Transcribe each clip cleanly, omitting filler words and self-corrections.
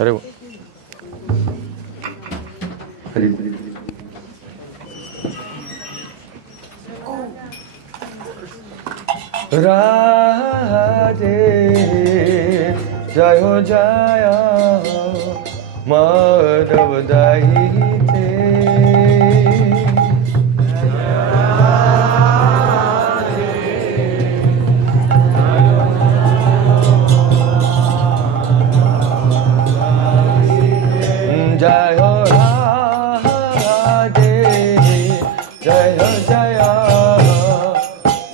Hare Bol. Hare Bol. Radhe Jayo Jaya Madhav Daite Jayo Radhe Jayo Jaya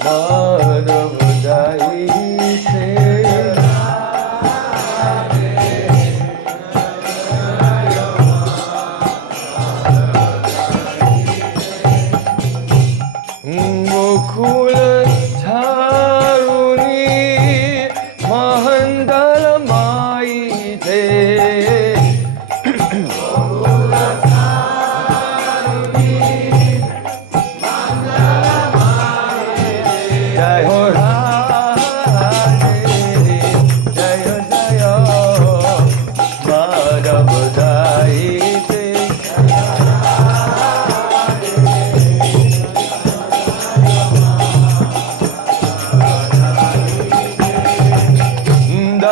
Madhav Daite Mukul Tharuni Mahandala Maite Jai Ho Radhe Jai Ho Jaya Madhav Daite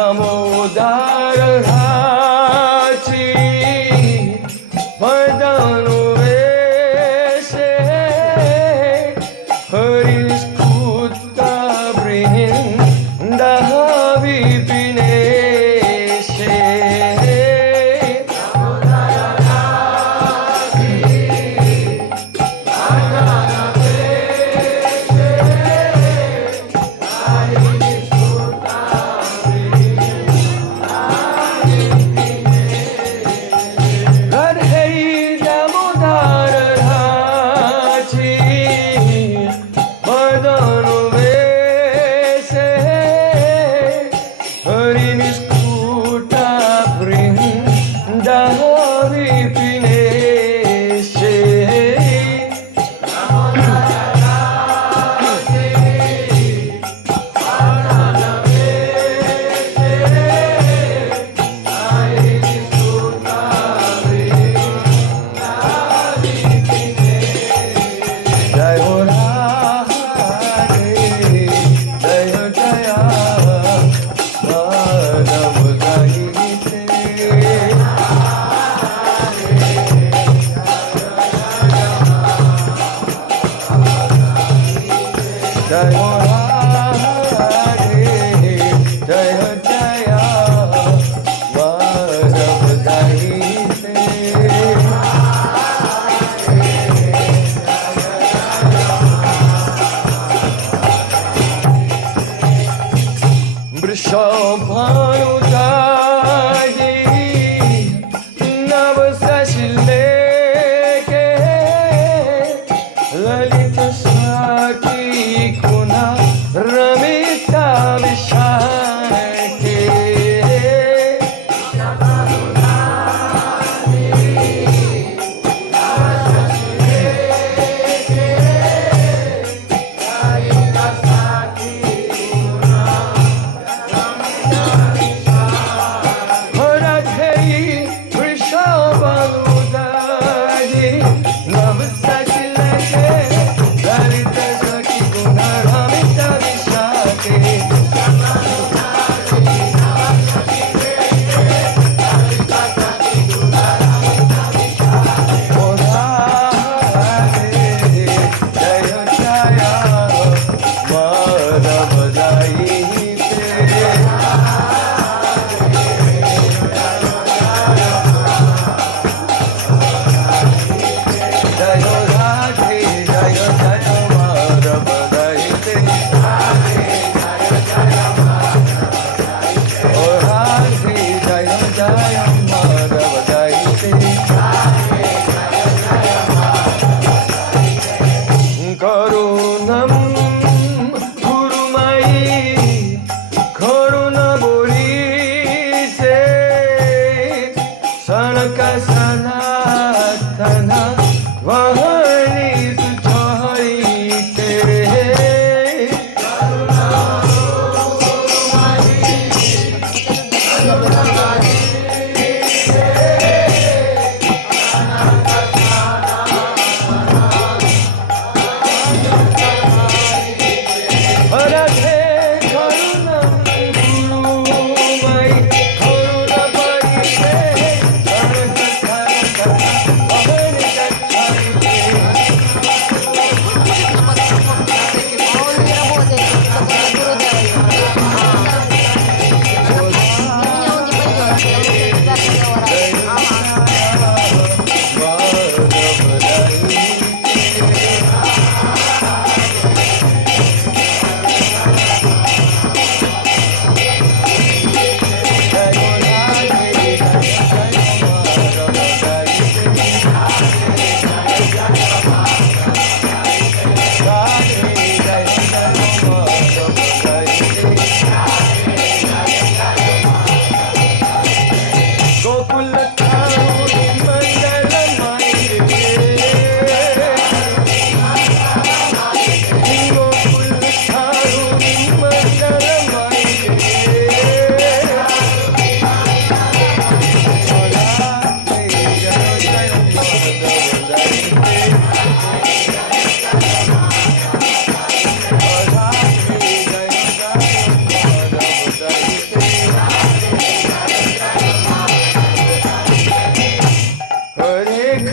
Damodar Rachi Vadanu Veshe Harish Kutta Brinda Vipineshe Radhe Damodar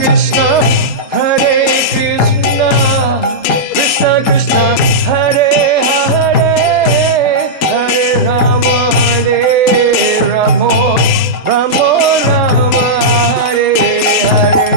Krishna, Hare Krishna, Krishna Krishna, Hare Hare, Hare Rama, Rama Rama, Hare Hare.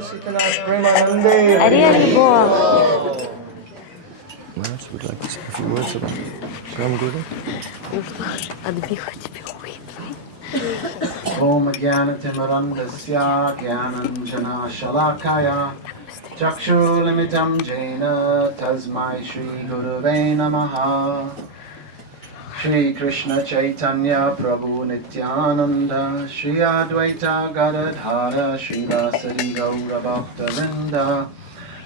Sitanath Premanande. Hari Bol. Maharaj, would you like to say a few words about Prem Guru? Ну что ж, отбивать тебе Om Jnanatimarandasya Jnananjana Shalakaya Chakshulimitam Jena Tasmai Shri Gurave Namaha Shri Krishna Chaitanya Prabhu Nityananda Shri Advaita Gadadhara Shri Vasari Gaura Bhaktavinda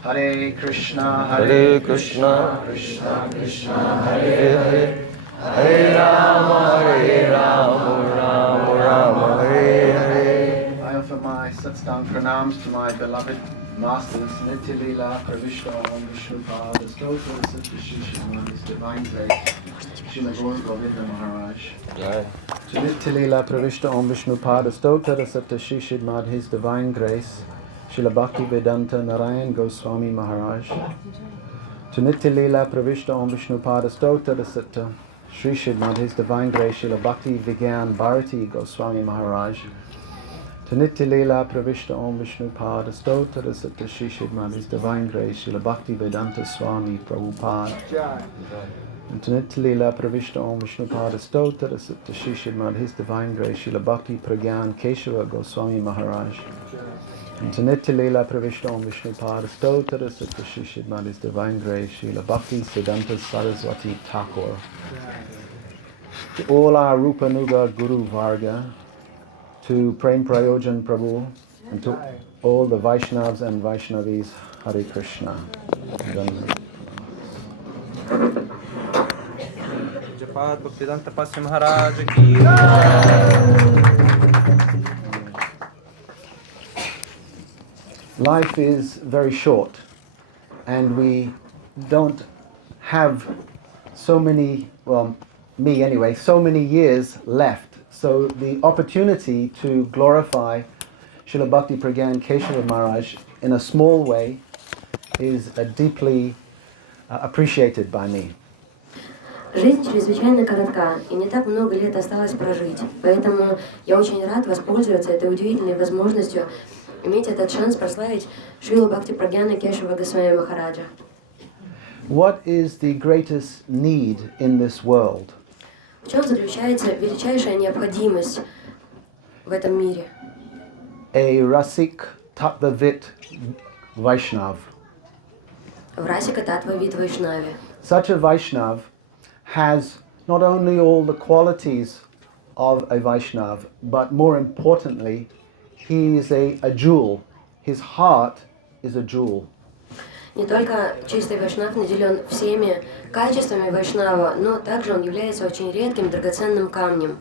Hare Krishna Krishna Krishna Hare Hare Hare Rama Rama Hare Hare. I offer my satsang pranams to my beloved masters Nitya Leela Pravishta Om Vishnupada Stotra Sutta Shishima His Divine Grace Srila Gaur Govinda Maharaj. To Nitya Leela Pravishta Om Vishnupada Stotra Sutta Shishima His Divine Grace Srila Bhakti Vedanta Narayan Goswami Maharaj. To Nitya Leela Pravishta Om Vishnupada Stotra Sutta Shri Shrimad His Divine Grace Srila Bhakti Vigyan Bharati Goswami Maharaj. To Nitya Leela Pravishta Om Vishnupada Stotra Sutta Shri Shrimad His Divine Grace Srila Bhakti Vedanta Swami Prabhupada. And to Nitya Leela Pravishta Om Vishnupada Stotra Sutta Shri Shrimad His Divine Grace Srila Bhaktiprajnana Keshava Goswami Maharaj. And to Nitya Leela Pravishta Om Vishnupada Stotra Sutta Shri Shrimad His Divine Grace Srila Bhakti Siddhanta Saraswati Thakur. To all our Rupa Nuga Guru Varga, to Prem Prayojan Prabhu, and to all the Vaishnavas and Vaishnavis, Hare Krishna. Japat Bhaktivedanta Pasi Maharaja ki. Life is very short, and we don't have so many, well, me anyway, so many years left. So the opportunity to glorify Srila Bhaktiprajnana Keshava Maharaj in a small way is deeply appreciated by me. Жизнь чрезвычайно коротка, и не так много лет осталось прожить. Поэтому я очень рад воспользоваться этой удивительной возможностью, иметь этот шанс прославить Шрилу Бхактипрajnана Кешава Госвами Махараджа. What is the greatest need in this world? В чем заключается величайшая необходимость в этом мире? A Rasik Tattvavit Vaishnav. В Расика Татва Вид Вайшнаве. Such a Vaishnav has not only all the qualities of a Vaishnav, but more importantly, he is a jewel. His heart is a jewel. Не только чистый вайшнав наделен всеми качествами вайшнава, но также он является очень редким, драгоценным камнем.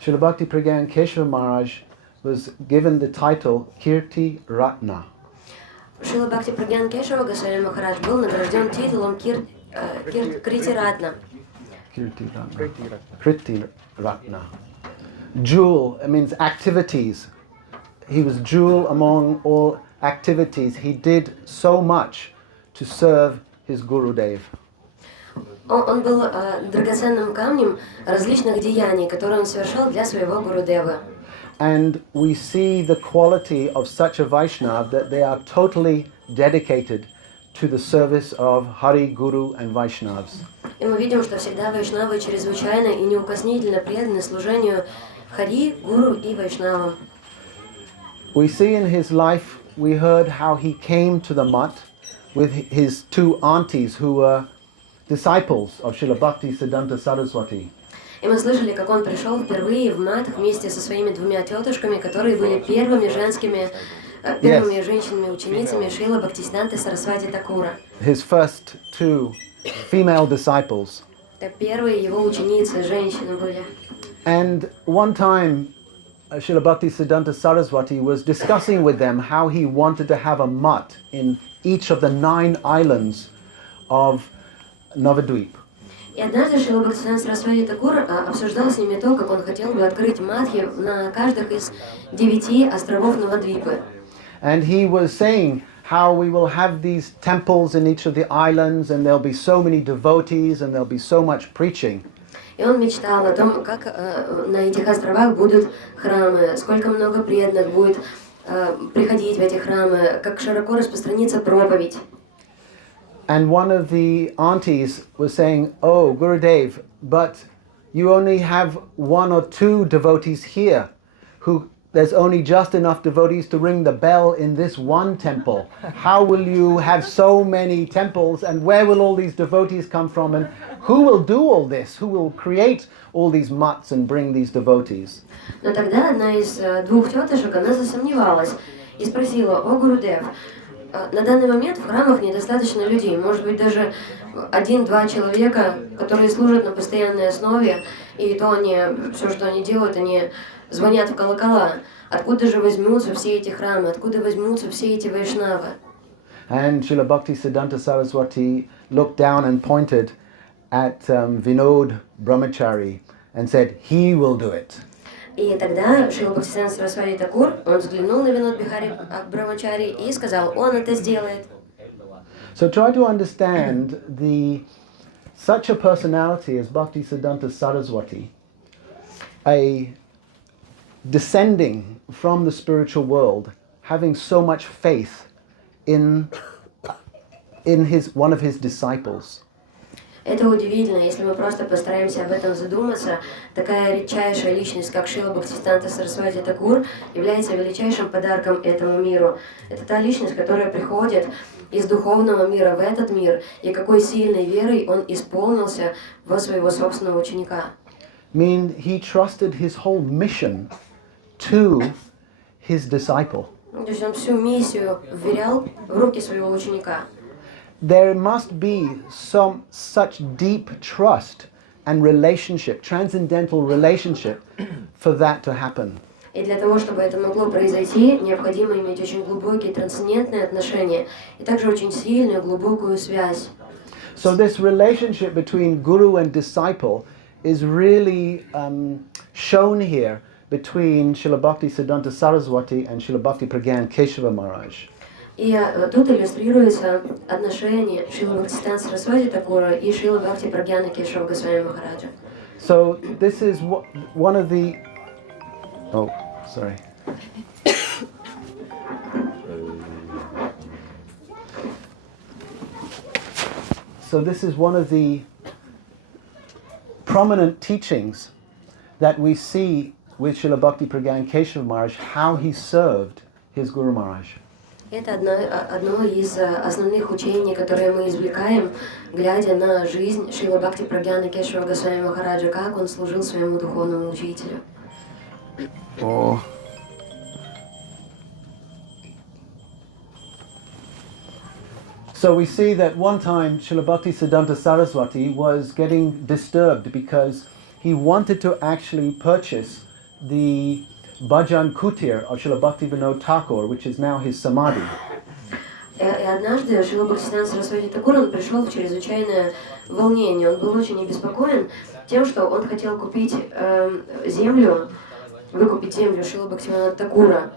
Srila Bhaktiprajnana Keshava Maharaj was given the title Kirti Ratna. Шрила Бхактипрajnana Кешава Госвами Махарадж был награжден титулом Крити Ратна. Kriti Ratna. Jewel, it means activities. He was jewel among all activities. He did so much to serve his Gurudev. Он был драгоценным камнем различных деяний, которые он совершал для своего Гурудевы. And we see the quality of such a Vaishnav that they are totally dedicated to the service of Hari, Guru and Vaishnavas. И мы видим, что всегда вайшнавы чрезвычайно и неукоснительно преданы служению Хари, Гуру и Вайшнавам. We see in his life, we heard how he came to the Mutt with his two aunties who were disciples of Srila Bhakti Siddhanta Saraswati. И мы слышали, как он пришел впервые в Мат вместе со своими двумя тетушками, которые были первыми женщинами-ученицами Шрила Бхактисиданты Сарасвати Такура. His first two female disciples. Это первые его ученицы, женщины были. And one time, Srila Bhakti Siddhanta Saraswati was discussing with them how he wanted to have a mutt in each of the 9 islands of Navadvip. И однажды Шрила Бхактисиданта Сарасвати Такур обсуждал с ними то, как он хотел бы открыть матхи на каждых из 9 островов Навадвипы. And he was saying how we will have these temples in each of the islands and there'll be so many devotees and there'll be so much preaching. И он мечтал о том, как на этих островах будут храмы, сколько много преданных будет, приходить в эти храмы, как широко распространится проповедь. And one of the aunties was saying, "Oh, Gurudev, but you only have one or two devotees here. There's only just enough devotees to ring the bell in this one temple. How will you have so many temples, and where will all these devotees come from, and who will do all this? Who will create all these mutts and bring these devotees?" Но тогда одна из двух тетушек, она засомневалась и спросила: «О, Гурудев, на данный момент в храмах недостаточно людей, может быть даже 1-2 человека, которые служат на постоянной основе, и то они, все, что они делают, они звонят в колокола. Откуда же возьмутся все эти храмы, откуда возьмутся все эти вайшнавы?» And Srila Bhaktisiddhanta Saraswati looked down and pointed at Vinod Brahmachari and said, "He will do it." И тогда Шрила Бхактисиданта Сарасвати Такур, он взглянул на Винод Бихари Брахмачари и сказал: «Он это сделает». So try to understand such a personality as Bhaktisiddhanta Saraswati, a descending from the spiritual world, having so much faith in one of his disciples. Это удивительно, если мы просто постараемся об этом задуматься. Такая редчайшая личность, как Шрила Бхактисиданта Сарасвати Такур, является величайшим подарком этому миру. Это та личность, которая приходит из духовного мира в этот мир, и какой сильной верой он исполнился во своего собственного ученика. He trusted his whole mission to his disciple. То есть он всю миссию вверял в руки своего ученика. There must be such deep trust and relationship, transcendental relationship, for that to happen. И для того, чтобы это могло произойти, необходимо иметь очень глубокие трансцендентные отношения и также очень сильную глубокую связь. So this relationship between guru and disciple is really shown here between Srila Bhaktisiddhanta Saraswati and Srila Bhaktiprajnana Keshava Maharaj. И тут иллюстрируется отношение Шрила Бхактисиданта Сарасвати Такура и Шрила Бхактипрajnana Кешава Госвами Махараджа. So this is one of the... Oh, sorry. So this is one of the prominent teachings that we see with Srila Bhaktiprajnana Keshava Maharaj, how he served his Guru Maharaj. Это одно из основных учений, которые мы извлекаем, глядя на жизнь Шрила Бхактипрajnana Кешава Госвами Махараджа, как он служил своему духовному учителю. Oh. So we see that one time Srila Bhaktisiddhanta Saraswati was getting disturbed because he wanted to actually purchase the Bhajan Kutir of Srila Bhaktivinoda Thakur, which is now his samadhi. И однажды Шрила Бхактисиданта Сарасвати Такур, он пришел в чрезвычайное волнение. Он был очень обеспокоен тем, что он хотел купить землю, выкупить землю Шрила Бхактивинода Такура,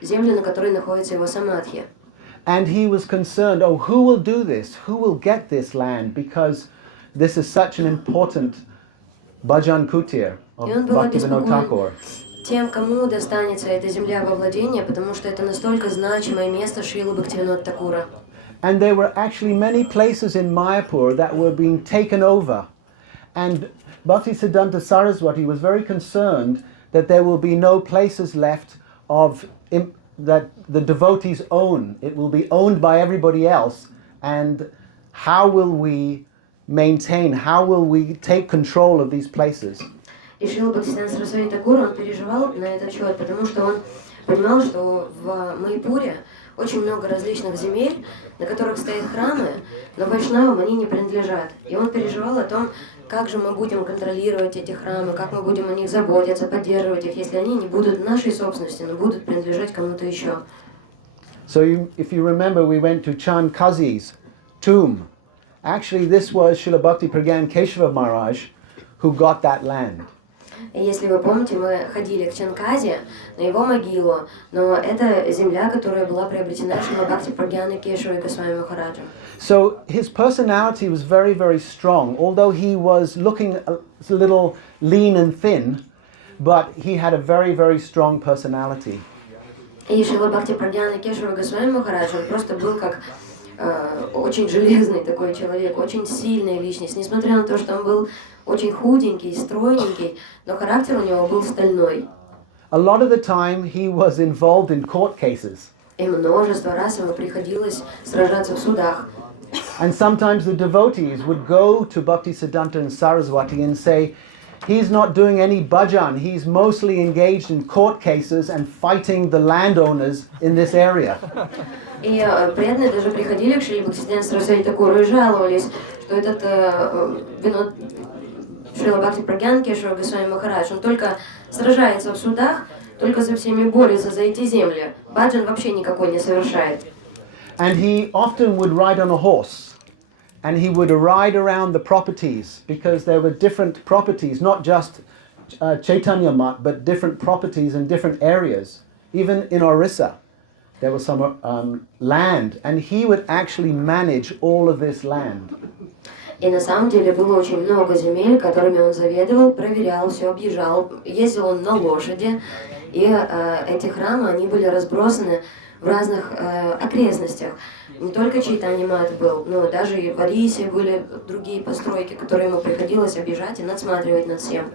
землю, на которой находится его самадхи. And he was concerned, oh, who will do this? Who will get this land? Because this is such an important Bhajan Kutir of Bhaktivinoda Thakur. Тем, кому достанется эта земля во владение, потому что это настолько значимое место Шрилы Бхактивинода Такура. And there were actually many places in Mayapur that were being taken over. And Bhaktisiddhanta Saraswati was very concerned that there will be no places left that the devotees own. It will be owned by everybody else. And how will we take control of these places? И Шрила Бхактисиданта Сарасвати Такур, он переживал на этот счет, потому что он понимал, что в Майпуре очень много различных земель, на которых стоят храмы, но вайшнавам они не принадлежат. И он переживал о том, как же мы будем контролировать эти храмы, как мы будем о них заботиться, поддерживать их, если они не будут нашей собственностью, но будут принадлежать кому-то еще. So if you remember, we went to Chand Kazi's tomb. Actually, this was Srila Bhaktiprajnana Keshava Maharaj who got that land. И если вы помните, мы ходили к Чанказе, на его могилу, но это земля, которая была приобретена Шрила Бхактипрajnana Кешавой Госвами Махараджем. So his personality was very, very strong, although he was looking a little lean and thin, but he had a very, very strong personality. И Шрила Бхактипрajnana Кешава Госвами Махарадж, он просто был как очень железный такой человек, очень сильная личность. Несмотря на то, что он был очень худенький, стройненький, но характер у него был стальной. A lot of the time he was involved in court cases. И множество раз ему приходилось сражаться в судах. And sometimes the devotees would go to Bhaktisiddhanta and Saraswati and say, he's not doing any bhajan, he's mostly engaged in court cases and fighting the landowners in this area. И преданные даже приходили к Шриле Бхактисиддханте Сарасвати Такуру и жаловались, что этот Шрила Бхактипрajnana Кешава Госвами Махарадж, он только сражается в судах, только со всеми борется за эти земли. Баджан вообще никакой не совершает. And he often would ride on a horse, and he would ride around the properties, because there were different properties, not just Chaitanya Mat, but different properties in different areas. Even in Orissa, there was some land, and he would actually manage all of this land. И на самом деле было очень много земель, которыми он заведовал, проверял, все объезжал. Ездил он на лошади, и эти храмы, они были разбросаны в разных окрестностях. Не только Чайтанья Мат был, но даже и в Орисе были другие постройки, которые ему приходилось объезжать и надсматривать над всем.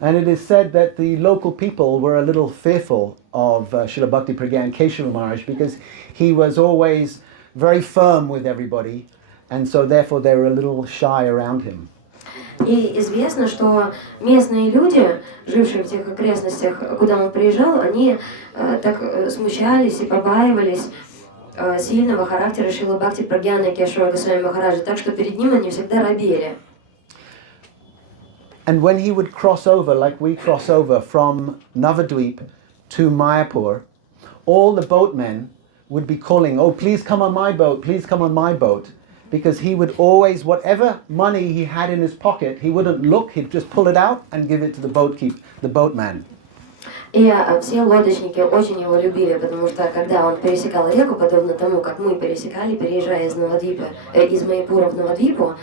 And it is said that the local people were a little fearful of Srila Bhaktiprajnana Keshava Maharaj, because he was always very firm with everybody, and so therefore they were a little shy around him. И известно, что местные люди, жившие в тех окрестностях, куда он приезжал, они так смущались и побаивались сильного характера Шрилы Бхактипрajnana Кешава Госвами Махараджа, так что перед ним они всегда робели. And when he would cross over, like we cross over from Navadvip to Mayapur, all the boatmen would be calling, "Oh, please come on my boat, please come on my boat." Because he would always, whatever money he had in his pocket, he wouldn't look, he'd just pull it out and give it to the boatman. И все лодочники очень его любили, потому что когда он пересекал реку, подобно тому, как мы пересекали, переезжая из Майяпура в Навадвипу,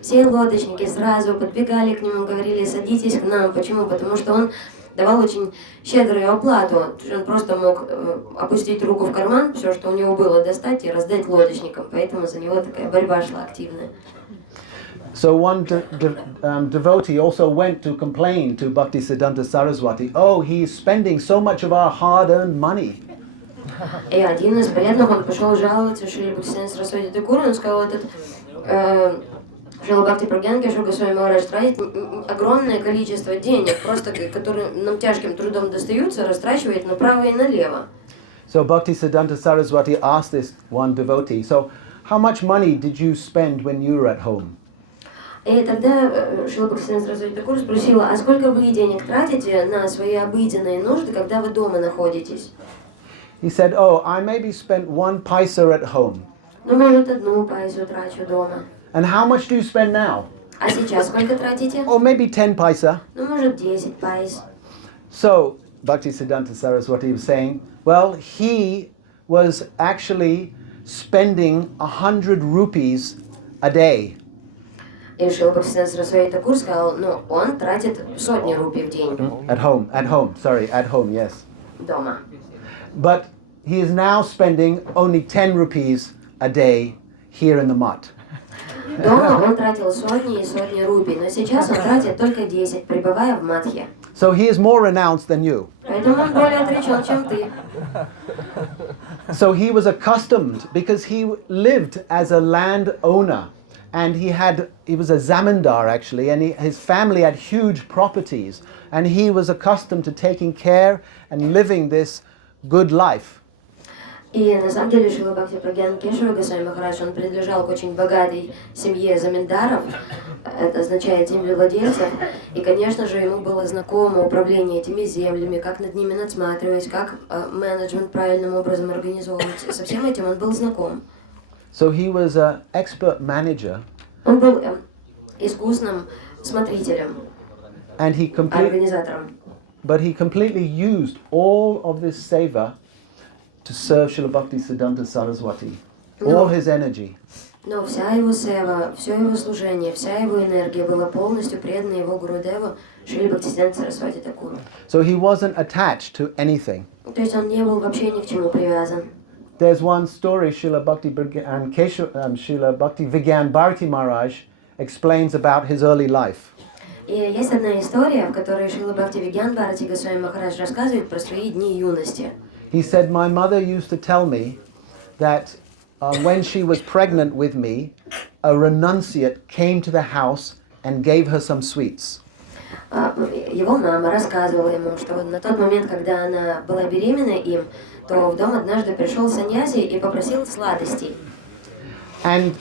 все лодочники сразу подбегали к нему, говорили: садитесь к нам. Почему? Потому что он давал очень щедрую оплату. Он просто мог опустить руку в карман, все, что у него было, достать и раздать лодочникам. Поэтому за него такая борьба шла активная. So one devotee also went to complain to Bhaktisiddhanta Saraswati, "Oh, he's spending so much of our hard-earned money." И один из преданных, он пошел жаловаться Шриле Бхактисиддханте Сарасвати Такуру, он сказал: этот Шрила Бхактипрajnana Кешава Госвами Махарадж тратит огромное количество денег, просто которые нам тяжким трудом достаются, растрачивает направо и налево. So Bhaktisiddhanta Saraswati asked this one devotee, "So how much money did you spend when you were at home?" И тогда Шрила Бхактисиддханте Сарасвати Такур спросила: а сколько вы денег тратите на свои обыденные нужды, когда вы дома находитесь? He said, "Oh, I maybe spent 1 paisa at home." Ну, может, 1 пайсу трачу дома. And how much do you spend now? А сейчас сколько тратите? Or maybe 10 paisa. Ну, может, 10 пайс. So Bhaktisiddhanta Saraswati was saying, well, he was actually spending 100 rupees a day. И Шрила Бхактисиддханте Сарасвати Такур сказал: ну, он тратит сотни рупий в день. At home, yes. Дома. But he is now spending only 10 rupees a day here in the mutt. Дома он тратил сотни и сотни рупий, но сейчас он тратит только 10, пребывая в матхе. So he is more renounced than you. Поэтому он более отречен, чем ты. So he was accustomed, because he lived as a landowner, and he was a zamindar actually, and his family had huge properties, and he was accustomed to taking care and living this good life. И на самом деле Шрила Бхактипрajnana Кешава Госвами Махарадж, он принадлежал к очень богатой семье заминдаров, это означает землевладельцев, и, конечно же, ему было знакомо управление этими землями, как над ними надсматривать, как менеджмент правильным образом организовывать. Со всем этим он был знаком. So he was an expert manager. Он был искусным смотрителем, организатором. But he completely used all of this seva to serve Srila Bhaktisiddhanta Saraswati, all his energy. Но вся его сева, все его служение, вся его энергия была полностью предана его Гурудеву Шриле Бхактисиданта Сарасвати Такуру. So he wasn't attached to anything. То есть он не был вообще ни к чему привязан. There's one story Srila Bhakti Vigyan Bharati Maharaj explains about his early life. И есть одна история, в которой Шрила Бхакти Vigyan Бхарати Госвами Махарадж рассказывает про свои дни юности. He said, my mother used to tell me that when she was pregnant with me, a renunciate came to the house and gave her some sweets. Его мама рассказывала ему, что на тот момент, когда она была беременна им, то в дом однажды пришел саньяси и попросил сладостей. And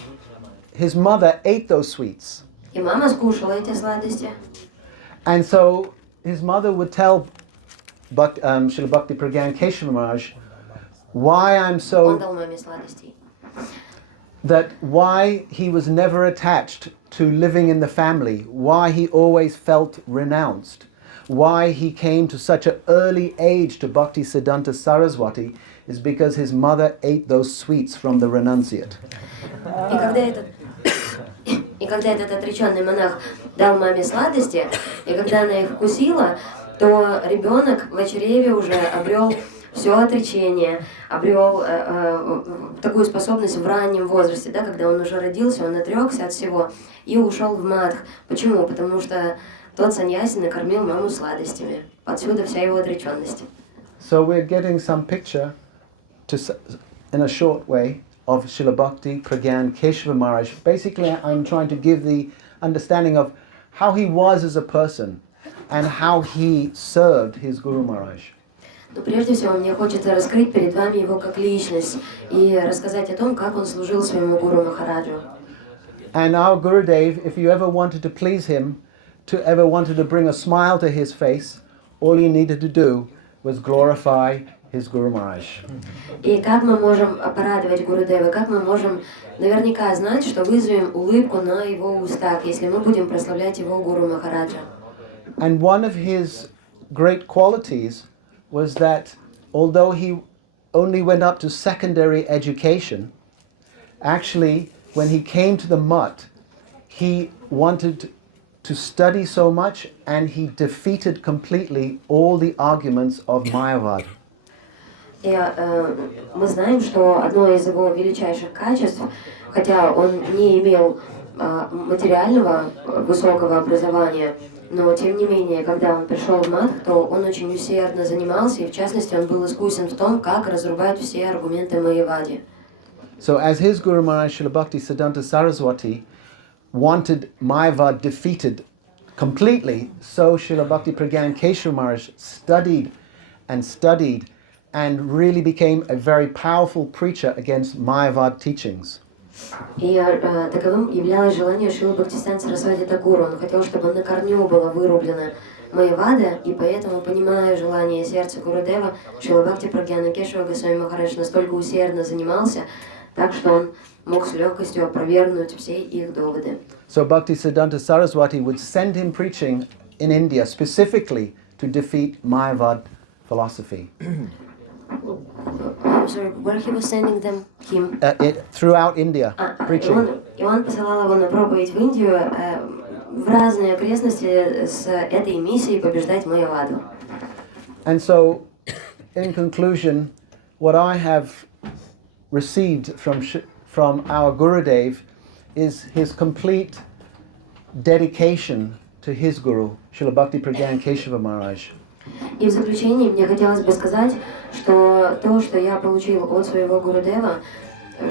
his mother ate those sweets. И мама скушала эти сладости. And so his mother would tell Srila Bhaktiprajnana Keshava Maharaj why I'm Он so... дал маме сладостей. that why he was never attached to living in the family, why he always felt renounced, why he came to such an early age to Bhakti Siddhanta Saraswati is because his mother ate those sweets from the renunciate. И когда этот отреченный монах дал маме сладости, и когда она их вкусила, то ребенок в чреве уже обрел все отречение, обрел такую способность в раннем возрасте, да, когда он уже родился, он отрекся от всего и ушел в мадх. Почему? Потому что тот саньяси накормил маму сладостями. Отсюда вся его отреченность. So we're getting some picture, in a short way, of Srila Bhaktiprajnana Keshava Maharaj. Basically, I'm trying to give the understanding of how he was as a person and how he served his Guru Maharaj. Но прежде всего мне хочется раскрыть перед вами его как личность и рассказать о том, как он служил своему Гуру Махараджу. And our Gurudev, if you ever wanted to please him, ever wanted to bring a smile to his face, all you needed to do was glorify his Guru Maharaj. И как мы можем порадовать Гурудева, как мы можем наверняка знать, что вызовем улыбку на его устах, если мы будем прославлять его Гуру Махараджа. And one of his great qualities was that although he only went up to secondary education, actually when he came to the mutt, he wanted to study so much and he defeated completely all the arguments of Mayavad. И мы знаем, что одно из его величайших качеств, хотя он не имел материального высокого образования, но тем не менее, когда он пришел в мадх, то он очень усердно занимался, и в частности он был искусен в том, как разрубать все аргументы Майявади. So as his Guru Maharaj Srila Bhakti Siddhanta Saraswati wanted Mayavad defeated completely, so Srila Bhaktiprajnana Keshava Maharaj studied and really became a very powerful preacher against Mayavad teachings. И таковым являлось желание Шрилы Бхактисиданта Сарасвати Такуру. Он хотел, чтобы на корню была вырублена Майявада, и поэтому, понимая желание сердца Гурудева, Шрила Бхактипрajnana Кешава Госвами Махарадж настолько усердно занимался, так что он мог с легкостью опровергнуть все их доводы. So Bhakti Siddhanta Saraswati would send him preaching in India specifically to defeat Mayavad philosophy. I'm sorry, where he was sending them? Him? Throughout India, preaching. И он посылал его на проповедь в Индию в разные окрестности с этой миссией побеждать Майяваду. And so, in conclusion, what I have received from our Gurudev is his complete dedication to his Guru, Srila Bhaktiprajnana Keshava Maharaj. И в заключение мне хотелось бы сказать, что то, что я получил от своего Гурудева,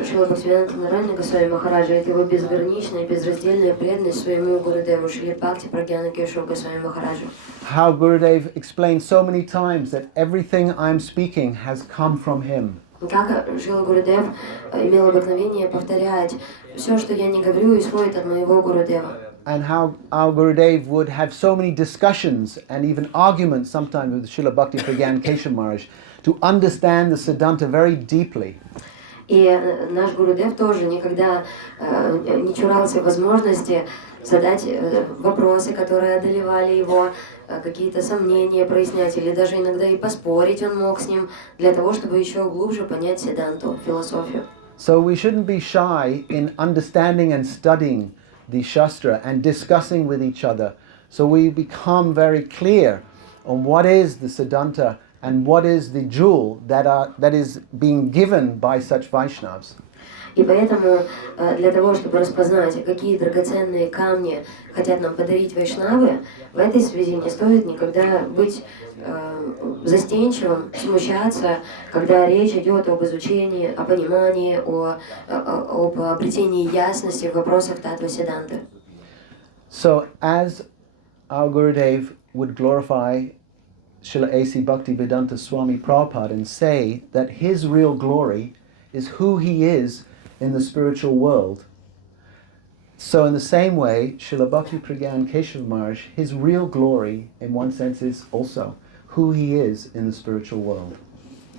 Шрила Бхактивинода Нарайана Госвами Махараджа, это его безграничная, безраздельная преданность своему Гурудеву, Шриле Бхактипрajnana Кешава Госвами Махараджу. How Gurudev explained so many times that everything I'm speaking has come from him. Как Шрила Гурудев имел обыкновение повторять, все, что я не говорю, исходит от моего Гурудева. And how our Gurudev would have so many discussions and even arguments sometimes with Srila Bhaktiprajnana Keshava Maharaj to understand the Siddhanta very deeply. И наш Гурудев тоже никогда не чурался возможности задать вопросы, которые одолевали его, какие-то сомнения прояснять, или даже иногда и поспорить он мог с ним, для того, чтобы еще глубже понять Сиддханту, философию. So we shouldn't be shy in understanding and studying the Shastra and discussing with each other. So we become very clear on what is the Siddhanta and what is the jewel that is being given by such Vaishnavas. И поэтому для того, чтобы распознать, какие драгоценные камни хотят нам подарить вайшнавы, в этой связи не стоит никогда быть застенчивым, смущаться, когда речь идет об изучении, о понимании, об обретении ясности в вопросах Татва Сиддханты. So as our Gurudev would glorify Srila A.C. Bhaktivedanta Swami Prabhupada and say that his real glory is who he is in the spiritual world. So in the same way, Srila Bhaktiprajnana Keshava Maharaj, his real glory in one sense is also who he is in the spiritual world.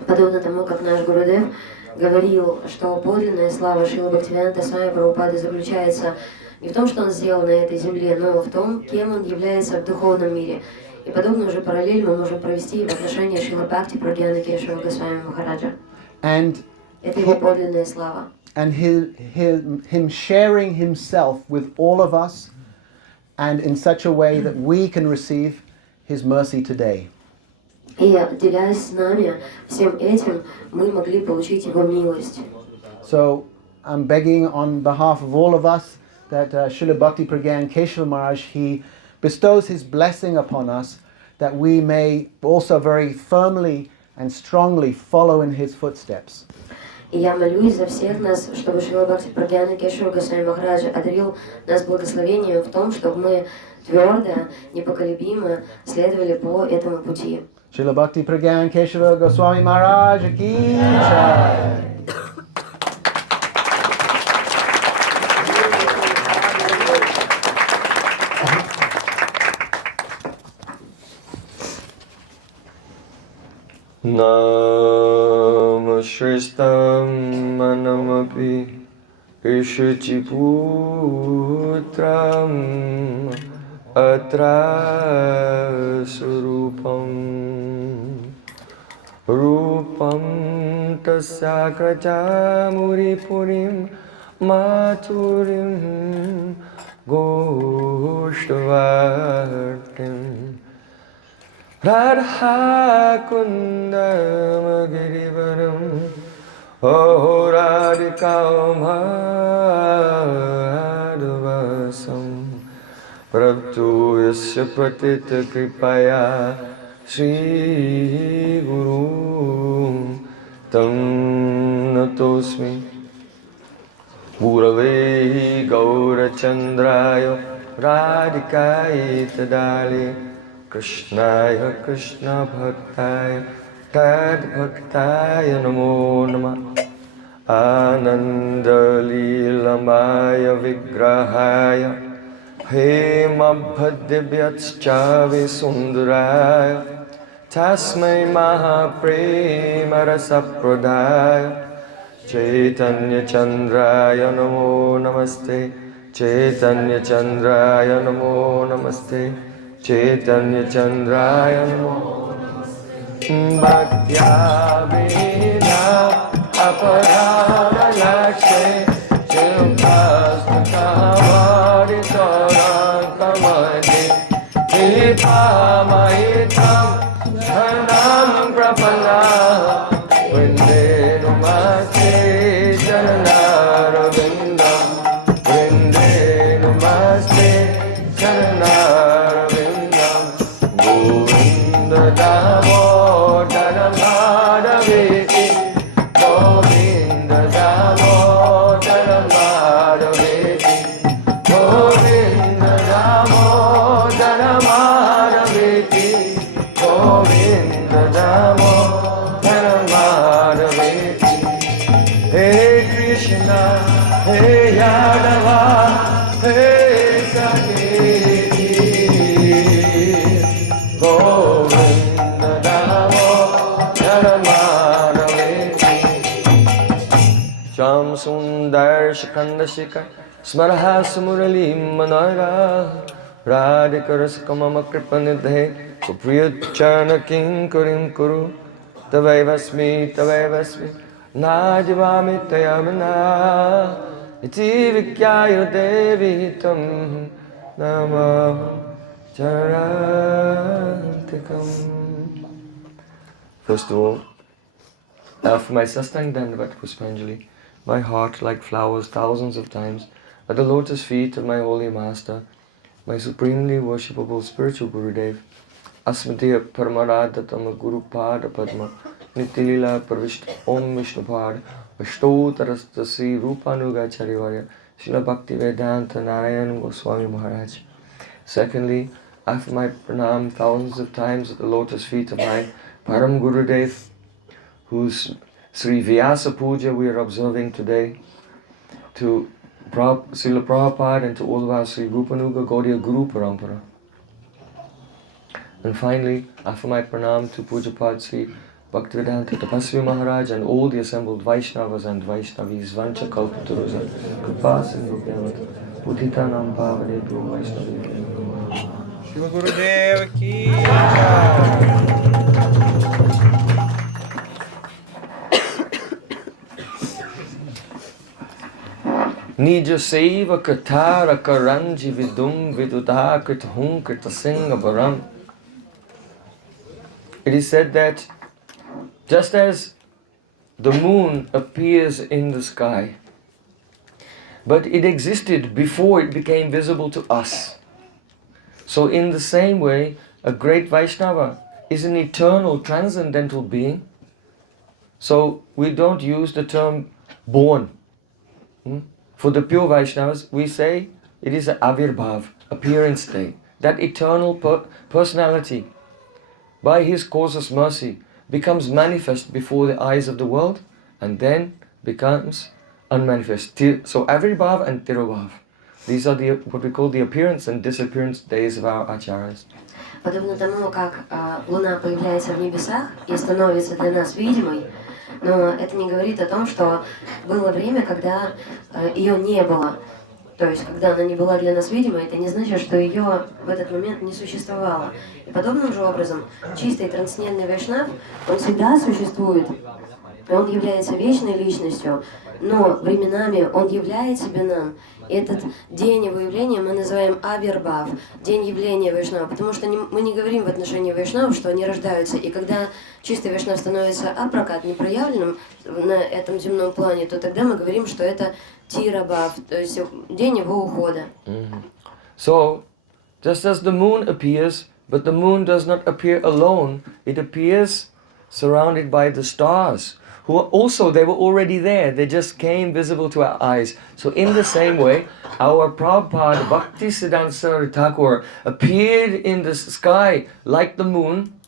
Подобно тому, как наш Гурудев говорил, что подлинная слава Шрила Бхактивинода Свами Прабхупады заключается не в том, что он сделал на этой земле, но в том, кем он является в духовном мире. И подобную же параллель мы можем провести в отношении Шрила Бхактипраджнана Кешава Госвами Махараджа. Это его подлинная слава. And him sharing himself with all of us and in such a way that we can receive his mercy today. И делясь с нами всем этим, мы могли получить его милость. So I'm begging on behalf of all of us that Srila Bhaktiprajnana Keshava Maharaj, he bestows his blessing upon us that we may also very firmly and strongly follow in his footsteps. И я молюсь за всех нас, чтобы Шрила Бхактипраджнана Кешава Госвами Махараджа одарил нас благословением в том, чтобы мы твердо, непоколебимо следовали по этому пути. Srila Bhaktiprajnana Keshava Goswami Maharaj ki jai. Nam Shristam Manamapi Ishachiputram Atra Surupam Rupam Tasakraja Muripurim Maturim Goshtavartim Radha Kundam Girivaram Aho Radhikam Madhvasam Prabhu Yasya Pratita Kripaya Shri Guru Tam Natosmi Gurave Gaurachandraya Radhikai Tadali Krishnaya Krishna Bhaktaya Tad Bhaktaya Namo Namah Ananda Leelamaya Vigrahaya Hema Bhadibhyacchavi Sundaraya Tasmai Mahaprema Rasapradaya Chaitanya Chandraya Namo Namaste Chaitanya Chandraya Namo Namaste Chaitanya Chandraya Namo Bhaktya Vina Aparana Lakshe Chilpastakavari Torankamadi Hipamahitam Dhanam Prapana Vinde Namaste Janaravinda Vinde Namaste Janaravinda Govinda Damodara Madhaviti Govinda Damodara Madhaviti Govinda Damodara Madhaviti Govinda Damodara Madhaviti Hey Krishna, Hey Yadava, Hey Saketi Govinda Damodara Madhaviti Sham Sundar Shikanda Shikar Smaraha Sumurali Manara Radhikarasakamama Kripanidhe Supriyachana Kinkurim Kuru Tavaivasmi Najivamittayamana iti vikyaya devitam namaham charantikam. First of all, after my sastang dandavat puspanjali, my heart like flowers thousands of times at the lotus feet of my holy master, my supremely worshipable spiritual Gurudev, Asmatiya Paramaradatam Guru Pada Padma Nitilila Pravishta Om Vishnupad Ashtotarastasi Rupanuga Charivarya Srila Bhaktivedanta Narayan Goswami Maharaja. Secondly, after my pranam thousands of times at the lotus feet of my Param Gurudev, whose Sri Vyasa Puja we are observing today, to Srila Prabhupada and to all of our Sri Rupanuga Gaudiya Guru Parampara. And finally, after my pranam to Pujapad Sri Bhaktivedanta Tapasvi Maharaj and all the assembled Vaishnavas and Vaishnavis, Vancha Kalpatarusa, Kripa Sindhu Pyavat, Putitanam Bhavadebhyo Vaishnavi. Shri Gurudev ki jai. Nija Seva Katara Karanji Vidum Viduda Kritahum Kritasinga Varam. It is said that just as the moon appears in the sky, but it existed before it became visible to us. So in the same way, a great Vaishnava is an eternal, transcendental being. So we don't use the term born. For the pure Vaishnavas, we say it is an avirbhav, appearance day. That eternal personality, by his causeless mercy, becomes manifest before the eyes of the world and then becomes unmanifest. So avirbhav and tirobhav. These are what we call the appearance and disappearance days of our acharyas. Подобно тому, как Луна появляется в небесах и становится для нас видимой, но это не говорит о том, что было время, когда ее не было. То есть, когда она не была для нас видимой, это не значит, что ее в этот момент не существовало. И подобным же образом, чистый трансцендентный вайшнав, он всегда существует, он является вечной личностью, но временами он являет себя нам. И этот день его явления мы называем авирбав, день явления вайшнава, потому что мы не говорим в отношении вайшнавов, что они рождаются. И когда чистый вайшнав становится апракат, непроявленным на этом земном плане, то тогда мы говорим, что это тирабав, то есть день его ухода. So, just as the moon appears, but the moon does not appear alone, it appears surrounded by the stars, who are also, they were already there, they just came visible to our eyes. So in the same way, our Prabhupada Bhaktisiddhanta Saraswati Thakur appeared in the sky like the moon,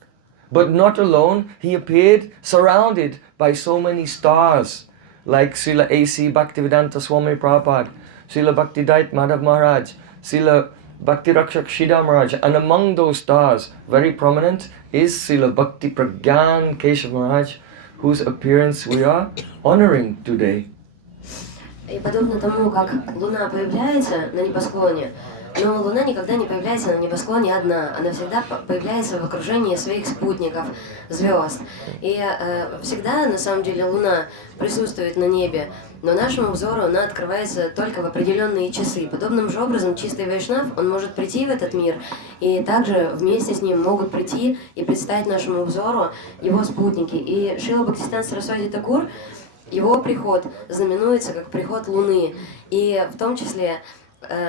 but not alone, he appeared surrounded by so many stars, like Srila A.C. Bhaktivedanta Swami Prabhupada, Srila Bhaktidait Madhav Maharaj, Srila Bhakti Rakshak Shida Maharaj, and among those stars, very prominent, is Srila Bhaktiprajnana Keshava Maharaj, whose appearance we are honoring today. И подобно тому, как Луна появляется на небосклоне, но Луна никогда не появляется на небосклоне одна, она всегда появляется в окружении своих спутников, звезд. И всегда, на самом деле, Луна присутствует на небе, но нашему взору она открывается только в определенные часы. Подобным же образом чистый вайшнав, он может прийти в этот мир, и также вместе с ним могут прийти и представить нашему взору его спутники. И Шрила Бхактисиддханта Сарасвати Тхакур, его приход знаменуется как приход Луны. И в том числе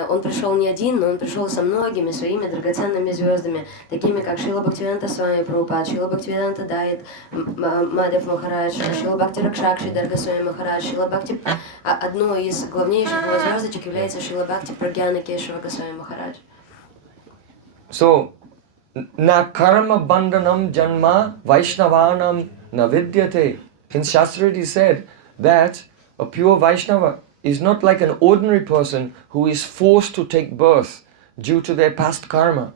он пришел не один, но он пришел со многими своими драгоценными звездами, такими как Шрила Бхактивиданта Свами Прабхупад, Шрила Бхактивиданта Дайт Мадхав Махарадж, Шрила Бхакти Ракшакши Даргасвами Махарадж, Шрила Бхакти... Одной из главнейших его звездочек является Шрила Бхактипрajnana Keshava Goswami Maharaja. So, na karma bandhanam janma vaishnavanam na vidyate. In Shastra it is said that a pure Vaishnava is not like an ordinary person who is forced to take birth due to their past karma.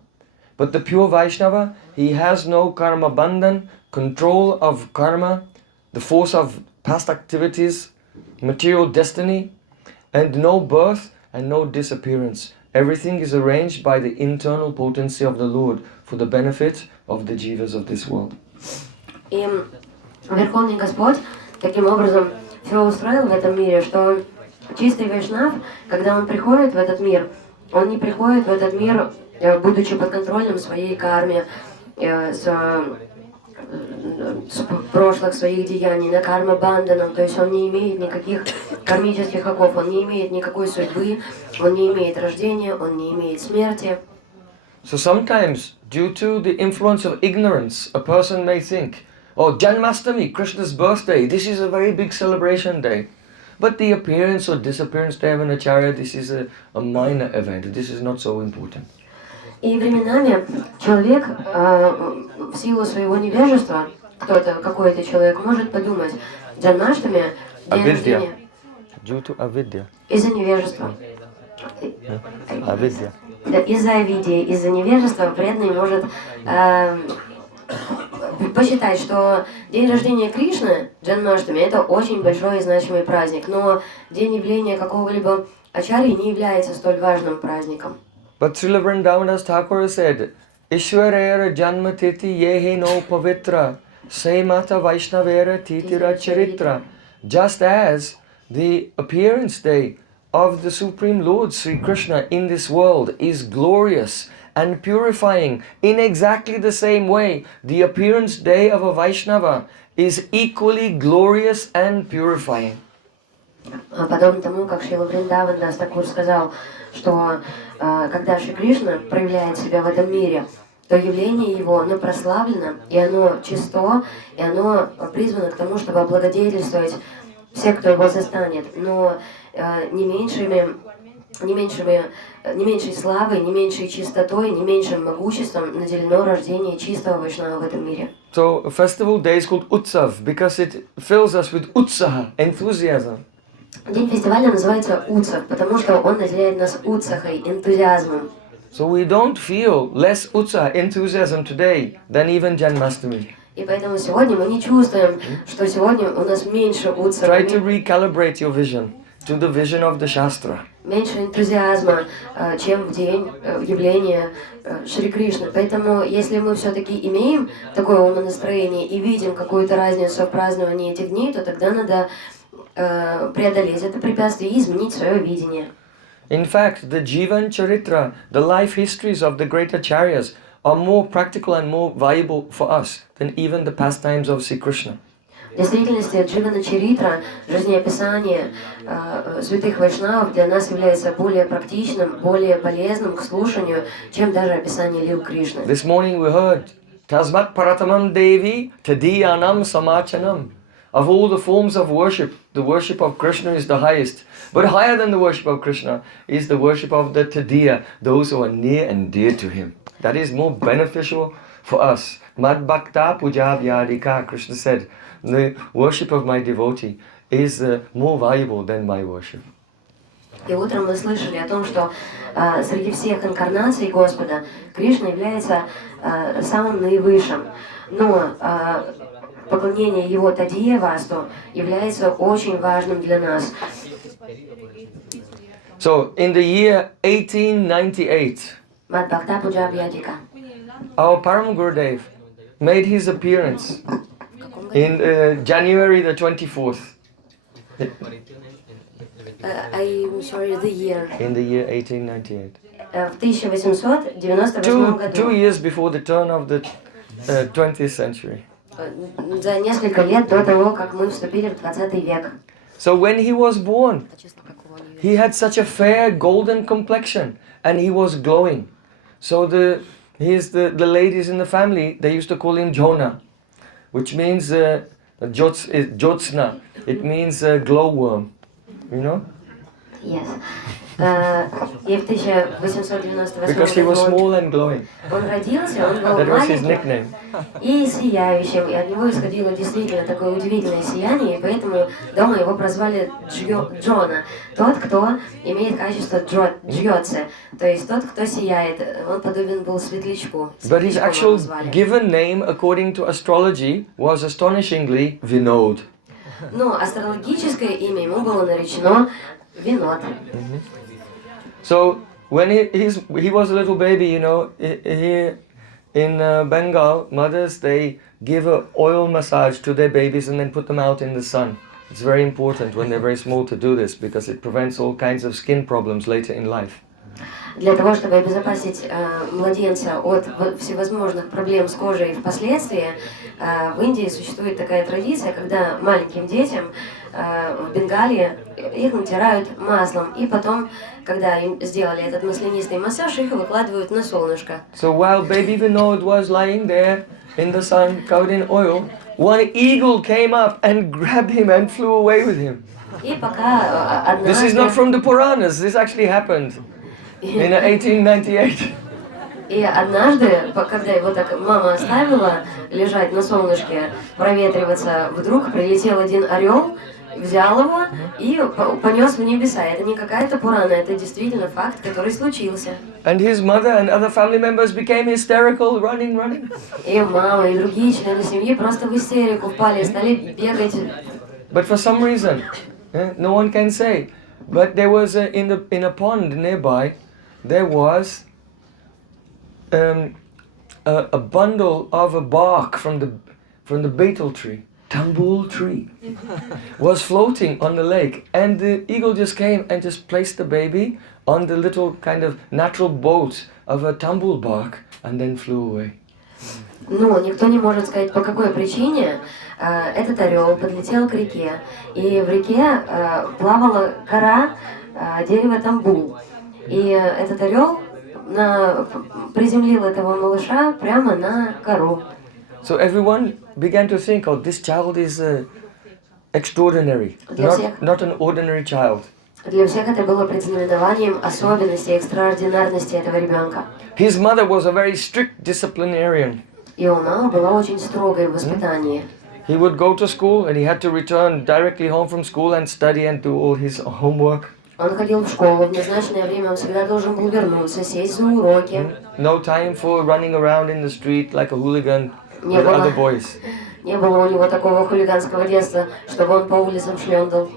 But the pure Vaishnava, he has no karma bandhan, control of karma, the force of past activities, material destiny, and no birth and no disappearance. Everything is arranged by the internal potency of the Lord for the benefit of the jivas of this world. И Верховный Господь, таким образом все устроил в этом мире, что чистый вайшнав, когда он приходит в этот мир, он не приходит в этот мир, будучи подконтрольным своей карме, с прошлых своих деяний, на карма-банданом, то есть он не имеет никаких кармических оков, он не имеет никакой судьбы, он не имеет рождения, он не имеет смерти. So sometimes, due to the influence of ignorance, a person may think, oh, Janmashtami, Krishna's birthday, this is a very big celebration day. But the appearance or disappearance day of an acharya, this is a minor event, this is not so important. И временами человек в силу своего невежества, какой-то человек может подумать, Джанмаштами, день рождения, Due to avidya. из-за невежества. Avidya. Да, из-за авидии, из-за невежества преданный может посчитать, что день рождения Кришны, Джанмаштами, это очень большой и значимый праздник, но день явления какого-либо ачарьи не является столь важным праздником. But Srila Vrindavandas Thakur said, Ishwarera janma titi yehe no pavitra, se mata vaishnavera titira charitra. Just as the appearance day of the Supreme Lord Sri Krishna in this world is glorious and purifying, in exactly the same way, the appearance day of a Vaishnava is equally glorious and purifying. Подобно тому, как Шрила Вриндавандас Такур сказал, что когда Шри Кришна проявляет себя в этом мире, то явление его, оно прославлено, и оно чисто, и оно призвано к тому, чтобы облагодетельствовать всех, кто его застанет, но не меньшей славой, не меньшей чистотой, не меньшим могуществом наделено рождение чистого вайшнава в этом мире. So a festival day is called Utsav because it fills us with utsaha, enthusiasm. День фестиваля называется Утсав, потому что он наделяет нас утсахой, энтузиазмом. So we don't feel less utsaha, enthusiasm today than even Janmashtami. И поэтому сегодня мы не чувствуем, что сегодня у нас меньше утсаха, Try to recalibrate your vision to the vision of the Shastra. меньше энтузиазма, чем в день явления Шри Кришны. Поэтому, если мы все-таки имеем такое умонастроение и видим какую-то разницу в праздновании этих дней, то тогда надо преодолеть это препятствие и изменить свое видение. In fact, the Jivan Charitra, the life histories of the great acharyas, are more practical and more valuable for us than even the pastimes of Sri Krishna. В действительности, Дживана Чаритра, жизнеописание святых вайшнавов для нас является более практичным, более полезным к слушанию, чем даже описание лил Кришны. This morning we heard, Tasmat Paratamam Devi Tadiyanam Samachanam. Of all the forms of worship, the worship of Krishna is the highest. But higher than the worship of Krishna is the worship of the Tadiya, those who are near and dear to him. That is more beneficial for us. Mad Bhakta Puja Vyadika, Krishna said, the worship of my devotee is more valuable than my worship. И утром мы слышали о том, что среди всех инкарнаций Господа Кришна является самым наивысшим. Но поклонение его Тадия Васту является очень важным для нас. So, in the year 1898, Мад Бхакта Пуджа Абьядика. our Param Gurudev made his appearance in January the 24th. I'm sorry, the year. In the year 1898. В 1898 году. 2 years before the turn of the 20th century. За несколько лет до того, как мы вступили в 20 век. So when he was born, he had such a fair golden complexion and he was glowing. So the ladies in the family, they used to call him Jonah, which means Jyotsna. It means glowworm, you know? Yes. И в 1898 Because he was small and glowing. он родился, он был That was his маленьким nickname. и сияющим, и от него исходило действительно такое удивительное сияние, и поэтому дома его прозвали Джона, тот, кто имеет качество Джьотсе, то есть тот, кто сияет, он подобен был светлячку. But his actual given name, according to astrology, was astonishingly Vinod. Но астрологическое имя ему было наречено Винод. So when he was a little baby, you know, here in Bengal, mothers, they give a oil massage to their babies and then put them out in the sun. It's very important when they're very small to do this because it prevents all kinds of skin problems later in life. Для того, чтобы обезопасить младенца от всевозможных проблем с кожей впоследствии, в Индии существует такая традиция, когда маленьким детям в Бенгалии их натирают маслом, и потом, когда им сделали этот маслянистый массаж, их выкладывают на солнышко. So while baby Vinod was lying there in the sun covered in oil, one eagle came up and grabbed him and flew away with him. И пока This is not from the Puranas, this actually happened in 1898. И однажды, когда его так мама оставила лежать на солнышке, проветриваться, вдруг прилетел один орел, взял его и понес в небеса. Это не какая-то Пурана, это действительно факт, который случился. And his mother and other family members became hysterical, running. И мама, и другие члены семьи просто в истерику впали, стали бегать. But for some reason, no one can say. But there was in a pond nearby, there was a bundle of a bark from the betel tree, tambul tree, was floating on the lake, and the eagle just came and just placed the baby on the little kind of natural boat of a tambul bark, and then flew away. Ну, никто не может сказать, по какой причине этот орел подлетел к реке, и в реке плавала кора дерева тамбул. И этот орел приземлил этого малыша прямо на кору. So everyone began to think, oh, this child is extraordinary, not an ordinary child. Для всех это было предзнаменованием особенностей, экстраординарности этого ребенка. His mother was a very strict disciplinarian. И у мамы была очень строгая в воспитании. He would go to school and he had to return directly home from school and study and do all his homework. Он ходил в школу, в назначенное время он всегда должен был вернуться, сесть за уроки. No time for running around in the street like a hooligan with other boys. Не было у него такого хулиганского детства, чтобы он по улицам шлендал.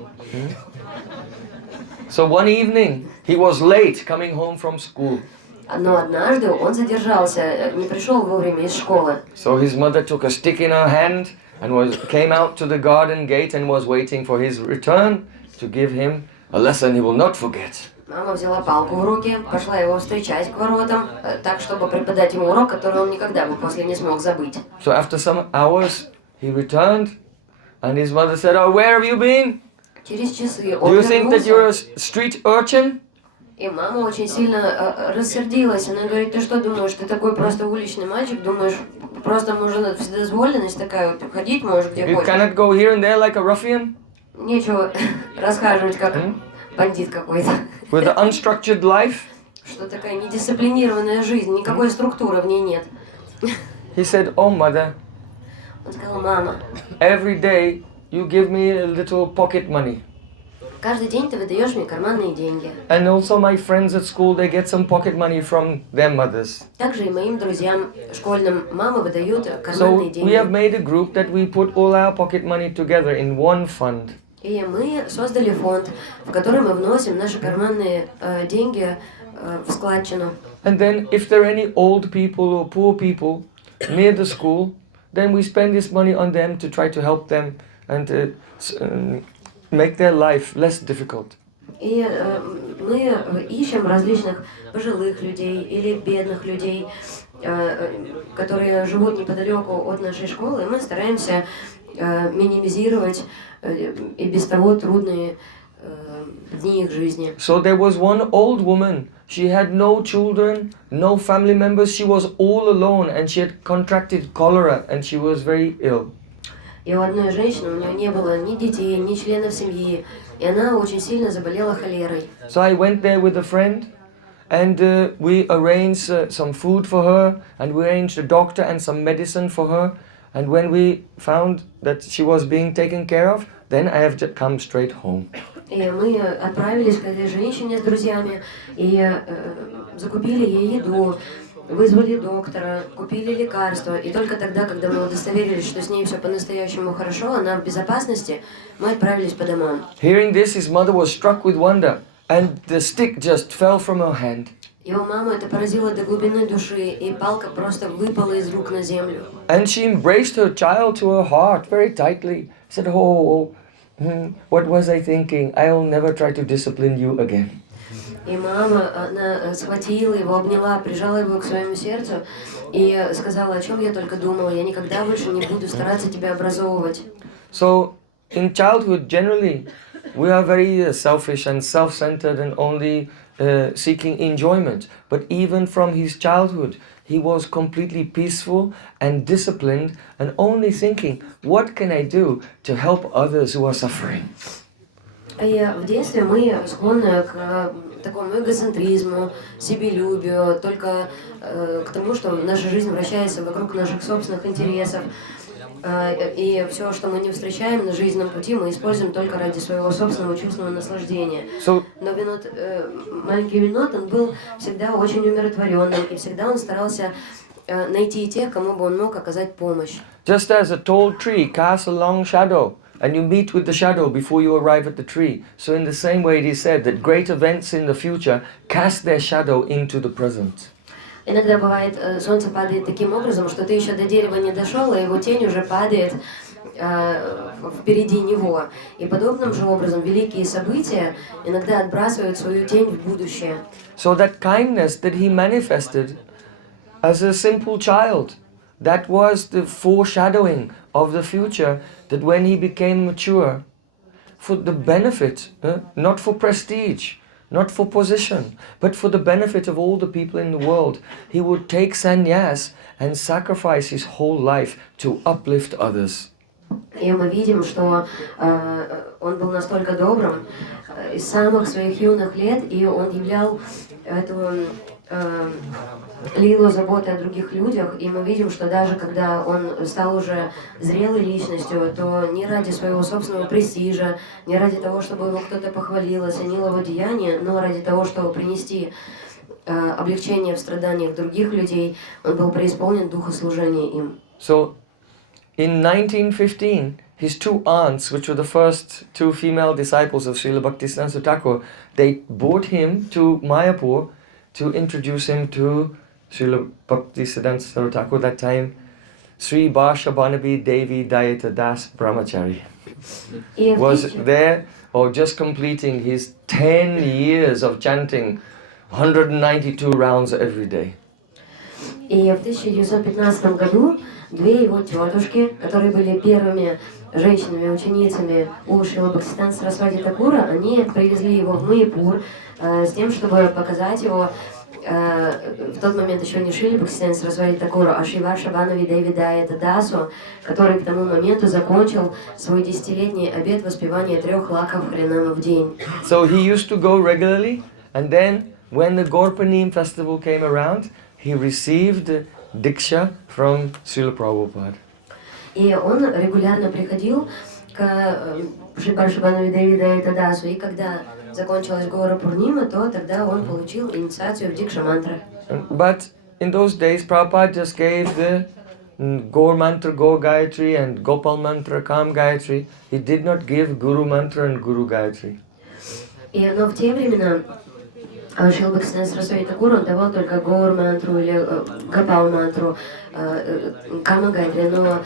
So one evening he was late coming home from school. Но однажды он задержался, не пришел вовремя из школы. So his mother took a stick in her hand and came out to the garden gate and was waiting for his return to give him a lesson he will not forget. Мама взяла палку в руки, пошла его встречать к воротам, так, чтобы преподать ему урок, который он никогда бы после не смог забыть. So after some hours he returned and his mother said, "Oh, where have you been? Через часы Do он you think that you're вернулся, a street urchin?" и мама очень сильно рассердилась. Она говорит, ты что думаешь, ты такой просто уличный мальчик, думаешь, просто можно вседозволенность такая, вот, ходить можешь где You хочешь. cannot go here and there like a ruffian Нечего расхаживать, как бандит какой-то. with an unstructured life. Что такая недисциплинированная жизнь, никакой структуры в ней нет. He said, "Oh, mother, Он сказал, мама, every day you give me a little pocket money. каждый день ты выдаешь мне карманные деньги. And also my friends at school, they get some pocket money from their mothers. Также и моим друзьям школьным мамы выдают So карманные we have деньги. made a group that we put all our pocket money together in one fund. И мы создали фонд, в который мы вносим наши карманные деньги в складчину. And then if there are any old people or poor people near the school, then we spend this money on them to try to help them and to make their life less difficult. И мы ищем различных пожилых людей или бедных людей, которые живут неподалеку от нашей школы, и мы стараемся минимизировать и без того трудные дни их жизни. So there was one old woman. She had no children, no family members. She was all alone and she had contracted cholera and she was very ill. И у одной женщины, у нее не было ни детей, ни членов семьи, и она очень сильно заболела холерой. So I went there with a friend and we arranged some food for her and we arranged a doctor and some medicine for her. And when we found that she was being taken care of, then I have just come straight home. И мы отправились к этой женщине с друзьями и закупили ей еду, вызвали доктора, купили лекарства. И только тогда, когда мы удостоверились, что с ней все по-настоящему хорошо, она в безопасности, мы отправились по домам. Hearing this, his mother was struck with wonder and the stick just fell from her hand. Его маму это поразило до глубины души, и палка просто выпала из рук на землю. And she embraced her child to her heart very tightly. Said, what was I thinking? I'll never try to discipline you again. И мама, она схватила его, обняла, прижала его к своему сердцу и сказала, о чем я только думала, я никогда больше не буду стараться тебя образовывать. So, in childhood, generally, we are very selfish and self-centered and only seeking enjoyment. But even from his childhood, he was completely peaceful and disciplined and only thinking, what can I do to help others who are suffering? И в детстве мы склонны к такому эгоцентризму, себелюбию, только к тому, что наша жизнь вращается вокруг наших собственных интересов. И все, что мы не встречаем на жизненном пути, мы используем только ради своего собственного чувственного наслаждения. Но маленький Винод, он был всегда очень умиротворенным, и всегда он старался найти тех, кому бы он мог оказать помощь. Just as a tall tree casts a long shadow, and you meet with the shadow before you arrive at the tree. So in the same way it is said that great events in the future cast their shadow into the present. Иногда бывает, солнце падает таким образом, что ты еще до дерева не дошел, а его тень уже падает впереди него. И подобным же образом великие события иногда отбрасывают свою тень в будущее. So that kindness that he manifested as a simple child, that was the foreshadowing of the future, that when he became mature, for the benefit, not for prestige, not for position, but for the benefit of all the people in the world, he would take sannyas and sacrifice his whole life to uplift others. И мы видим, что он был настолько добрым из самых своих юных лет, и он являл эту лилу заботы о других людях, и мы видим, что даже когда он стал уже зрелой личностью, то не ради своего собственного престижа, не ради того, чтобы его кто-то похвалил, оценил его деяния, но ради того, чтобы принести облегчение в страданиях других людей, он был преисполнен духа служения им. So, in 1915, his two aunts, which were the first two female disciples of Srila Bhaktisiddhanta Thakur, they brought him to Mayapur to introduce him to Srila Bhaktisiddhanta Thakur, that time Sri Bhasha Banabi Devi Dayata Das Brahmachari was there, or just completing his 10 years of chanting 192 rounds every day. И в 1915 году две его тетушки, которые были первыми женщинами-ученицами у Шрила Бхактисиддханта Сарасвати Такура, они привезли его в Майяпур с тем, чтобы показать его в тот момент еще не Шриле Бхактисиддханта Сарасвати Такуру, а Шриваша Банави Деви Дайата Дасу, который к тому моменту закончил свой 10-летний обет воспевания 3 лаков Харинама в день. So he used to go regularly, and then when the Gaurapanim festival came around, he received Diksha from Srila Prabhupada. И он регулярно приходил к Шри Бханви Деви Дайата Дасу, и когда закончилась Гора Пурнима, то тогда он получил инициацию в Дикша мантры. But in those days, Prabhupada just gave the Gaur Mantra, Gaur Gayatri and Gopal Mantra, Kam Gayatri. He did not give Guru Mantra and Guru Gayatri. Но в те времена Шрила Бхактисиддханта Сарасвати Такур, он давал только Гаур мантру или Гопал мантру, Кама Гайтри, но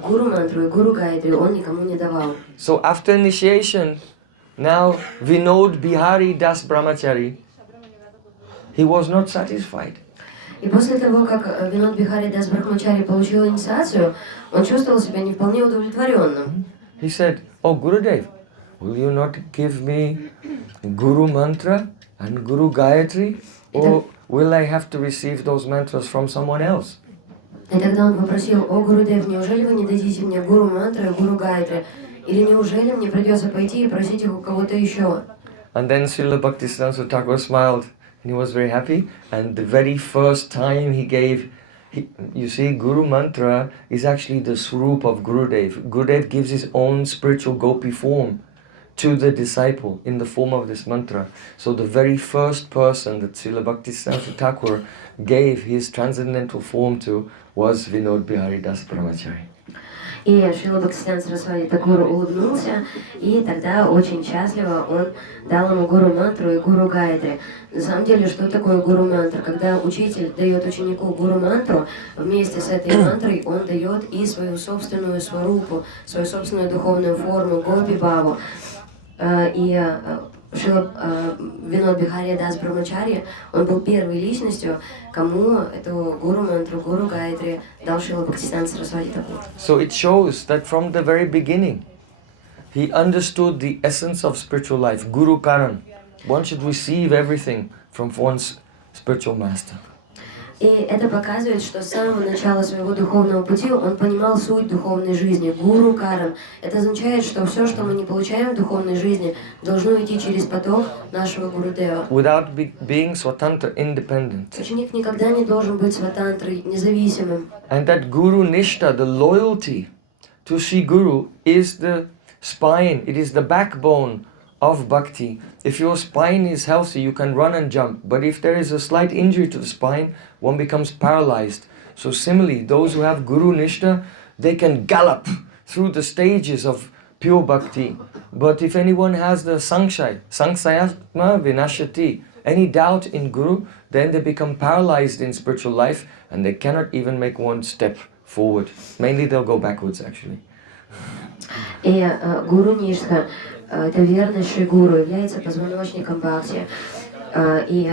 Гуру мантру и Гуру Гайтри он никому не давал. So after initiation, now Vinod Bihari Das Brahmachari, he was not satisfied. И после того, как Винод Бихари Дас Брахмачари получил инициацию, он чувствовал себя не вполне удовлетворенным. He said, "Oh Gurudev, will you not give me Guru Mantra and Guru Gayatri, or will I have to receive those mantras from someone else?" И тогда он попросил: «О, Гурудев, неужели вы не дадите мне Гуру Мантры и Гуру Гайтри? Или неужели мне придется пойти и просить их у кого-то еще?» And then Srila Bhaktisiddhanta Thakur smiled and he was very happy. And the very first time he gave, you see, Guru Mantra is actually the Swarup of Gurudev. Gurudev gives his own spiritual gopi form to the disciple in the form of this mantra. So the very first person that Srila Bhaktisiddhanta Thakur gave his transcendental form to was Vinod Bihari Das Brahmachari. И Шрила Бхактисиданта Сарасвати Такур улыбнулся, и тогда очень счастливо он дал ему гуру мантру и гуру гайатри. На самом деле, что такое гуру мантра? Когда учитель дает ученику гуру мантру, вместе с этой мантрой он дает и свою собственную сварупу, свою собственную духовную форму, гопи баву. И Шрила Винод Бихари Дас Брахмачари, он был первой личностью, кому эту гуру мантру, гуру гайатри дал Шрила Бхактисиданта Сарасвати Такур. So it shows that from the very beginning, he understood the essence of spiritual life, Guru Karan. One should receive everything from one's spiritual master. И это показывает, что с самого начала своего духовного пути он понимал суть духовной жизни, гуру карам. Это означает, что все, что мы не получаем в духовной жизни, должно идти через поток нашего Гурудева. Without being swatantra, independent. Ученик никогда не должен быть сватантрой, независимым. And that Guru Nishta, the loyalty to Sri Guru, is the spine, it is the backbone of bhakti. If your spine is healthy, you can run and jump. But if there is a slight injury to the spine, one becomes paralyzed. So similarly, those who have Guru Nishta, they can gallop through the stages of pure bhakti. But if anyone has the sangsayatma vinashati, any doubt in Guru, then they become paralyzed in spiritual life and they cannot even make one step forward. Mainly they'll go backwards actually. И Гуру Ништа, это верность Шри Гуру, является позвоночником бхакти. И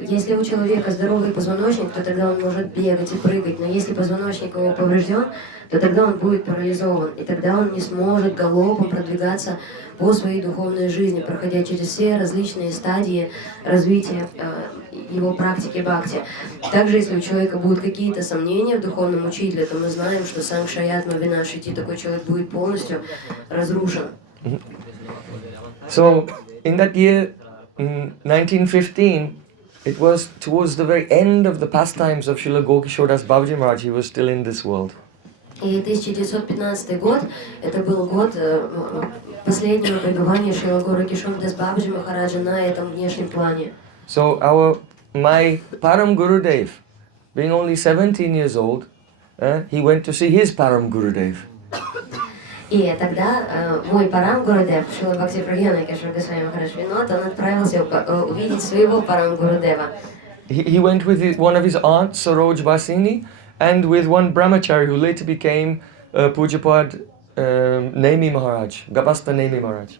если у человека здоровый позвоночник, то тогда он может бегать и прыгать. Но если позвоночник его поврежден, то тогда он будет парализован. И тогда он не сможет галопом продвигаться по своей духовной жизни, проходя через все различные стадии развития его практики бхакти. Также, если у человека будут какие-то сомнения в духовном учителе, то мы знаем, что санкшаятма винашити, такой человек будет полностью разрушен. So, in that year, in 1915, it was towards the very end of the pastimes of Srila Gokishore Das Babaji Maharaj. He was still in this world. И 1915 год, это был год последнего пребывания Шрила Гокишора Дас Бабаджи Махараджа на этом внешнем плане. So my Param Gurudev, being only 17 years old, he went to see his Param Gurudev. И тогда мой Парам Гурудев, Шрила Бхактипрajnana Кешава Госвами Махарадж Винод, он отправился увидеть своего Парам Гурудева. He went with one of his aunts, Saroj Basini, and with one brahmachari who later became Pujapad Nemi Maharaj, Gapasta Nemi Maharaj.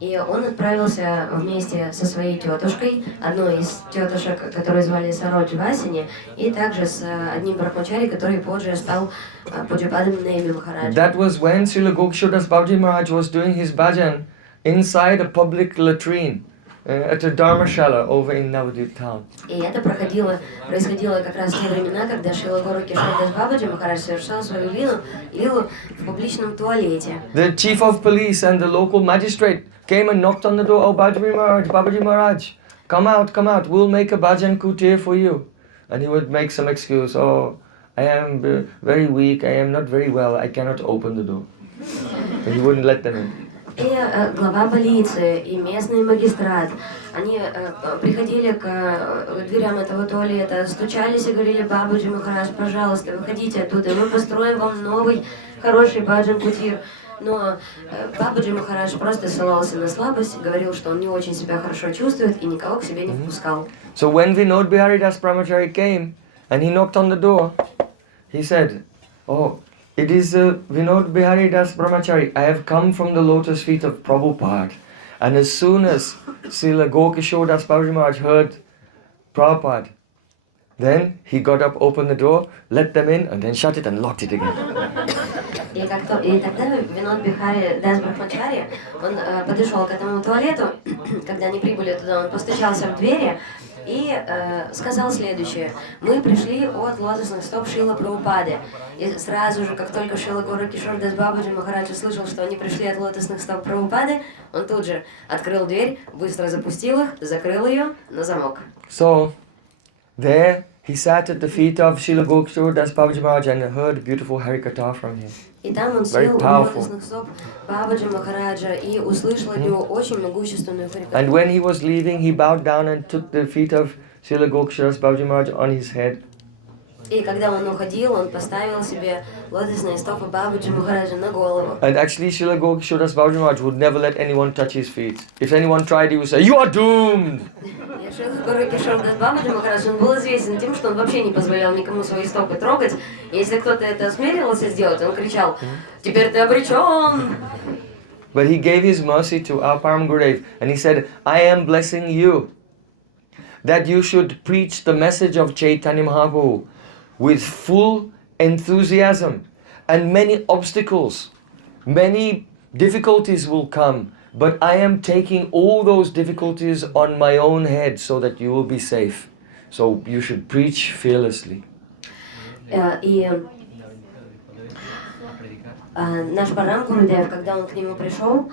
И он отправился вместе со своей тетушкой, одной из тетушек, которую звали Сароджи Васини, и также с одним брахмачари, который позже стал Пуджападом Неми Махараджа. That was when Srila Gokishore Das Babaji Maharaj was doing his bhajan inside a public latrine at a dharmashala over in Navadvip town. И это происходило как раз в те времена, когда Шрила Гокишора Дас Бабаджи Махарадж совершал свою лилу в публичном туалете. The chief of police and the local magistrate came and knocked on the door. Oh, Babaji Maharaj, come out, we'll make a bhajan kutir for you. And he would make some excuse. Oh, I am very weak, I am not very well, I cannot open the door. And he wouldn't let them in. И глава полиции, и местный магистрат, они приходили к дверям этого туалета, стучались и говорили: Бабаджи Махарадж, пожалуйста, выходите оттуда, мы построим вам новый, хороший баджан-кутир. Но Бабаджи Махарадж просто ссылался на слабость, говорил, что он не очень себя хорошо чувствует и никого к себе не впускал. So when Vinod Bihari Das Brahmachari came and he knocked on the door, he said, oh, it is Vinod Bihari Das Brahmachari. I have come from the lotus feet of Prabhupada. And as soon as Srila Gokishore Das Babaji Maharaj heard Prabhupada, then he got up, opened the door, let them in, and then shut it and locked it again. И тогда Винод Бихари Дас Брахмачари, он подошел к этому туалету, когда они прибыли туда, он постучался в двери и сказал следующее: мы пришли от лотосных стоп Шрила Прабхупады. И сразу же, как только Шрила Гокишора Дас Бабаджи Махарадж услышал, что они пришли от лотосных стоп Прабхупады, он тут же открыл дверь, быстро запустил их, закрыл ее на замок. So, there he sat at the feet of Srila Gokishore Das Babaji Maharaj and heard beautiful Harikatha from him. И там он сел у лотосных стоп Бабаджи Махараджа и услышал от него очень могущественную харикатху. And when he was leaving, he bowed down and took the feet of Srila Gokishore Das Babaji Maharaj on his head. И когда он уходил, он поставил себе лотосные стопы Бабаджи Махараджа на голову. And actually, Srila Gokishore Das Babaji Maharaj would never let anyone touch his feet. If anyone tried, he would say, "You are doomed!" И Шрила Гуру Das Бабаджи Махарадж, он был известен тем, что он вообще не позволял никому свои стопы трогать. И если кто-то это осмеливался сделать, он кричал: «Теперь ты обречен!» But he gave his mercy to our Param Gurudev, and he said, "I am blessing you that you should preach the message of Chaitanya Mahaprabhu with full enthusiasm, and many obstacles, many difficulties will come, but I am taking all those difficulties on my own head so that you will be safe. So you should preach fearlessly." И наш Парам Гурудев, когда он к нему пришел,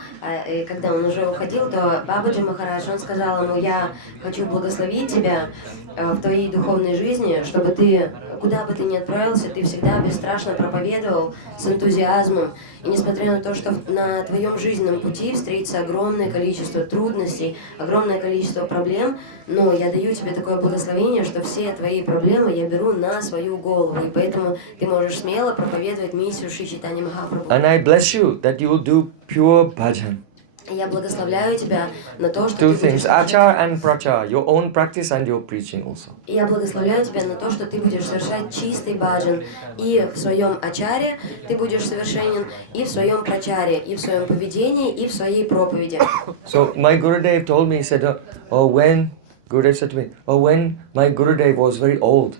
и когда он уже уходил, то Бабаджи Махарадж, он сказал ему: «Я хочу благословить тебя в твоей духовной жизни, чтобы ты, куда бы ты ни отправился, ты всегда бесстрашно проповедовал с энтузиазмом. И несмотря на то, что на твоем жизненном пути встретится огромное количество трудностей, огромное количество проблем, но я даю тебе такое благословение, что все твои проблемы я беру на свою голову, и поэтому ты можешь смело проповедовать миссию Шри Чайтанья Махапрабху. And I bless you that you will do pure bhajan. Я благословляю тебя на то, что Two ты будешь... things, achar and prachar, your own practice and your preaching also. Я благословляю тебя на то, что ты будешь совершать чистый баджан. И в своем ачаре ты будешь совершенен, и в своем прачаре, и в своем поведении, и в своей проповеди. So my Gurudev told me, he said, Gurudev said to me, when my Gurudev was very old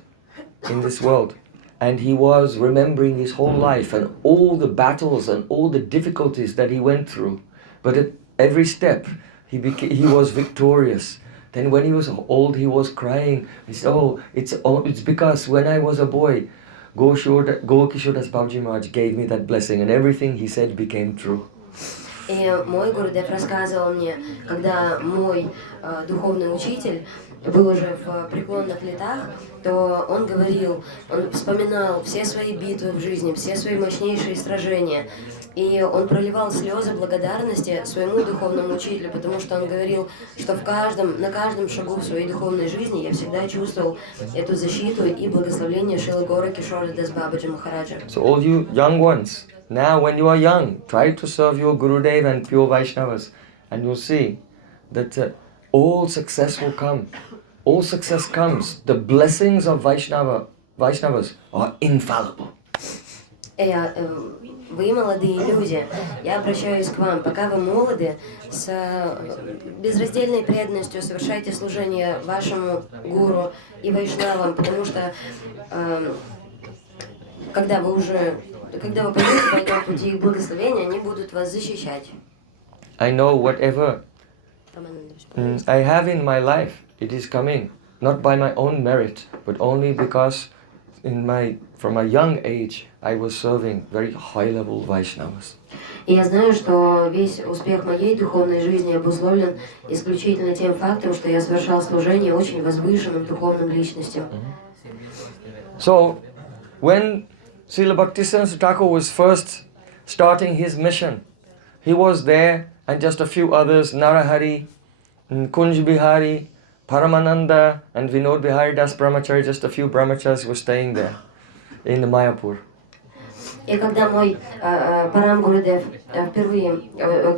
in this world, and he was remembering his whole life and all the battles and all the difficulties that he went through, but at every step he was victorious. Then when he was old, he was crying. He said, it's because when I was a boy, Gokishore Das Babaji Maharaj gave me that blessing, and everything he said became true. И мой Гурудев рассказывал мне, когда мой духовный учитель был уже в преклонных летах, то он говорил, он вспоминал все свои битвы в жизни, все свои мощнейшие сражения. И он проливал слезы благодарности своему духовному учителю, потому что он говорил, что на каждом шагу в своей духовной жизни я всегда чувствовал эту защиту и благословение Шрилы Горакишора Дас Бабаджи Махараджа. So all you young ones, now when you are young, try to serve your Gurudev and pure Vaishnavas, and you'll see that all success will come. All success comes. The blessings of Vaishnavas are infallible. Вы, молодые люди, я обращаюсь к вам, пока вы молоды, с безраздельной преданностью совершайте служение вашему гуру и вайшнавам, потому что когда вы пойдете по этому пути их благословения, они будут вас защищать. I know whatever I have in my life, it is coming not by my own merit, but only because from a young age, I was serving very high-level Vaishnavas. И я знаю, что весь успех моей духовной жизни обусловлен исключительно тем фактом, что я совершал служение очень возвышенным духовным личностям. So, when Srila Bhaktisiddhanta Thakur was first starting his mission, he was there, and just a few others, Narahari, Kunj Bihari, Paramananda and Vinod Bihari Das Brahmachari, just a few brahmacharis were staying there in Mayapur. И когда мой Парам Гурудев впервые,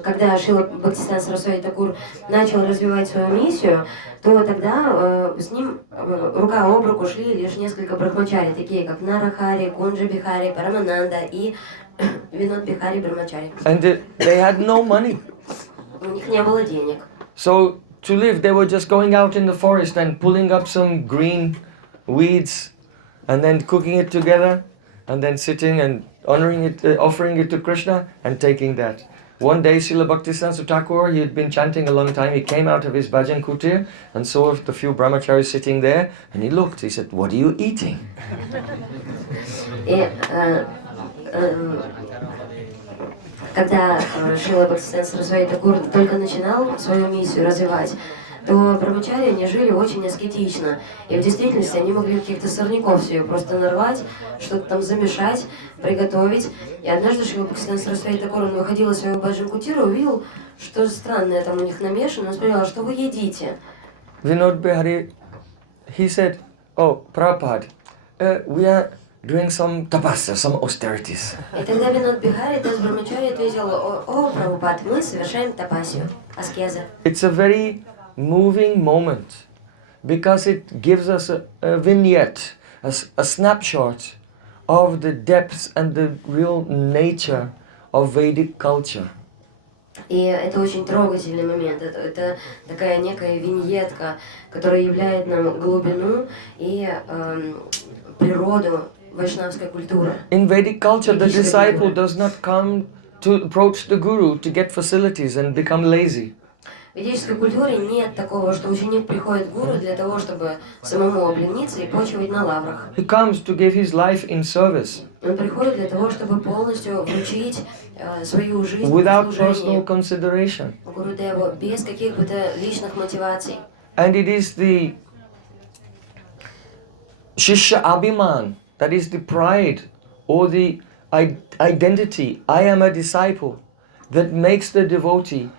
когда Шрила Бхактисиданта Сарасвати Такур начал развивать свою миссию, то тогда с ним рука об руку шли лишь несколько брахмачари, такие как Нарахари, Кунджа Бихари, Парамананда и Винод Бихари Брахмачари. And they had no money. У них не было денег. So to live, they were just going out in the forest and pulling up some green weeds and then cooking it together and then sitting and honoring it, offering it to Krishna and taking that. One day, Srila Bhaktisiddhanta Thakur, he had been chanting a long time, he came out of his bhajan kutir and saw the few brahmacharis sitting there, and he looked, he said, "What are you eating?" Когда Шрила Бхактисиданта Сарасвати Такур только начинал свою миссию развивать, то брахмачари, они жили очень аскетично. И в действительности они могли каких-то сорняков себе просто нарвать, что-то там замешать, приготовить. И однажды Шрила Бхактисиданта Сарасвати Такур, он выходил из своего баджан-кутира, увидел, что странное там у них намешано. Он спросил: что вы едите? Vinod Bihari, he said, "Oh, Prabhupada, we are doing some tapasya, some austerities. И тогда Винод Бихари Дас Брамачари ответил: о, Прабхупад, мы совершаем тапасию, аскезы. It's a very moving moment because it gives us a vignette, a snapshot of the depths and the real nature of Vedic culture. И это очень трогательный момент. Это такая некая виньетка, которая являет нам глубину и природу вайшнавской культуры. In Vedic culture, the disciple does not come to approach the guru to get facilities and become lazy. В ведической культуре нет такого, что ученик приходит к гуру для того, чтобы самому облениться и почивать на лаврах. He comes to give his life in service. Он приходит для того, чтобы полностью вручить свою жизнь Without в personal служение consideration. Гурудеву, без каких бы то личных мотиваций. And it is the Shishya Abhiman, that is the pride or the identity, I am a disciple, that makes the devotee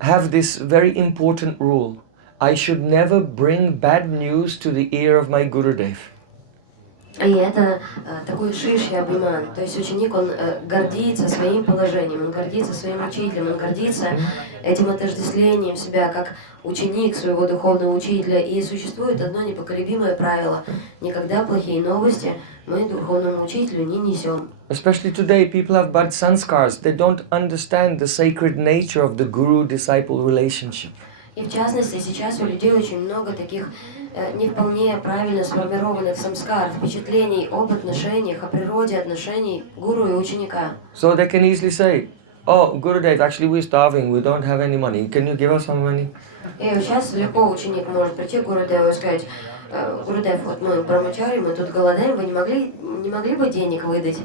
have this very important rule. I should never bring bad news to the ear of my Gurudev. И это такой шишья абхиман, то есть ученик, он гордится своим положением, он гордится своим учителем, он гордится этим отождествлением себя как ученик своего духовного учителя. И существует одно непоколебимое правило: никогда плохие новости мы духовному учителю не несем. Especially today, people have bad sanskars. They don't understand the sacred nature of the guru-disciple relationship. И в частности, сейчас у людей очень много таких не вполне правильно сформированных самскар, впечатлений об отношениях, о природе отношений гуру и ученика. So they can easily say, oh, Gurudev, actually we're starving, we don't have any money. Can you give us some money? И сейчас легко ученик может прийти к Гурудеву и сказать: Гурудев, вот мы брамачари, мы тут голодаем, вы не могли бы денег выдать?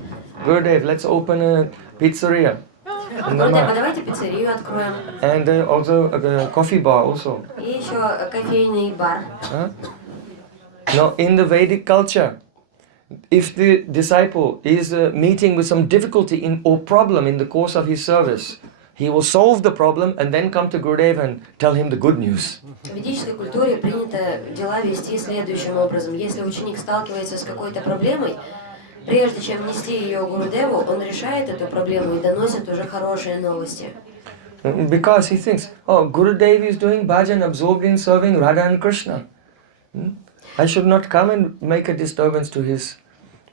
Gurudev, let's open a pizzeria. Гурудев, а давайте пиццерию откроем. And also a coffee bar also. И еще кофейный бар. Now, in the Vedic culture, if the disciple is meeting with some difficulty or problem in the course of his service, he will solve the problem and then come to Gurudev and tell him the good news. В ведической культуре принято дела вести следующим образом. Если ученик сталкивается с какой-то проблемой, прежде чем нести ее Гурудеву, он решает эту проблему и доносит уже хорошие новости. Because he thinks, oh, Gurudev is doing bhajan, absorbed in serving Radha and Krishna. I should not come and make a disturbance to his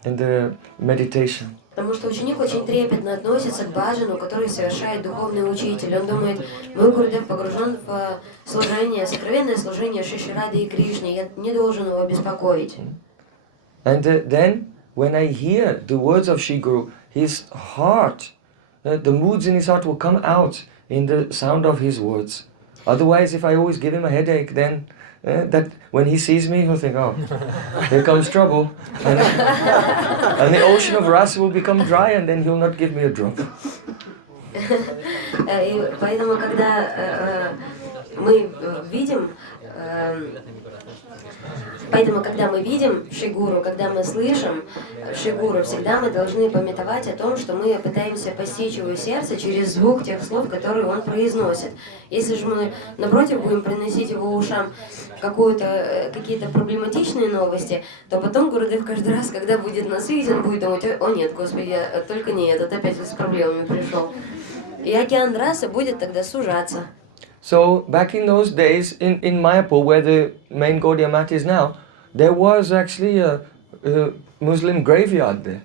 in the meditation. Потому что ученик очень трепетно относится к баджану, который совершает духовный учитель. Он думает: мой Гурудев погружен в служение, сокровенное служение Шри Радhe и Кришне, я не должен его беспокоить. And then, when I hear the words of Shri Guru, his heart, the moods in his heart will come out in the sound of his words. Otherwise, if I always give him a headache, then that when he sees me, he'll think, oh, here comes trouble. And the ocean of rasa will become dry, and then he'll not give me a drop. И поэтому, когда мы видим Шигуру, когда мы слышим Шигуру, всегда мы должны памятовать о том, что мы пытаемся постичь его сердце через звук тех слов, которые он произносит. Если же мы, напротив, будем приносить его ушам какие-то проблематичные новости, то потом Гурудев каждый раз, когда будет насытен, будет думать: о нет, Господи, только не этот, опять с проблемами пришел. И океан раса будет тогда сужаться. So, back in those days, in Mayapur, where the main Gaudiya Math is now, there was actually a Muslim graveyard there.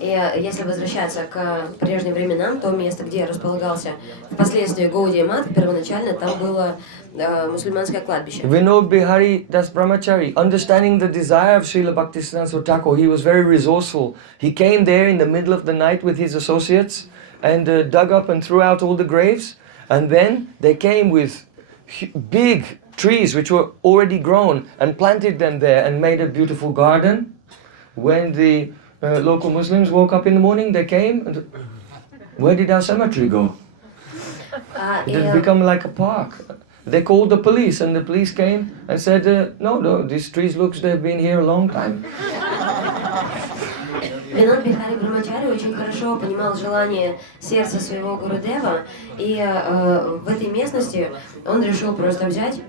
И если возвращаться к прежним временам, то место, где располагался впоследствии Гаудия Мат, первоначально там было мусульманское кладбище. Vinod Bihari Das Brahmachari, understanding the desire of Srila Bhaktisiddhanta Thakur, he was very resourceful. He came there in the middle of the night with his associates and dug up and threw out all the graves. And then they came with big trees which were already grown and planted them there and made a beautiful garden. When the local Muslims woke up in the morning, they came and where did our cemetery go? It had become like a park. They called the police and the police came and said, no, these trees they've been here a long time. Винод Бихари Брамачари очень хорошо понимал желание сердца своего Гурудева, и в этой местности он решил просто взять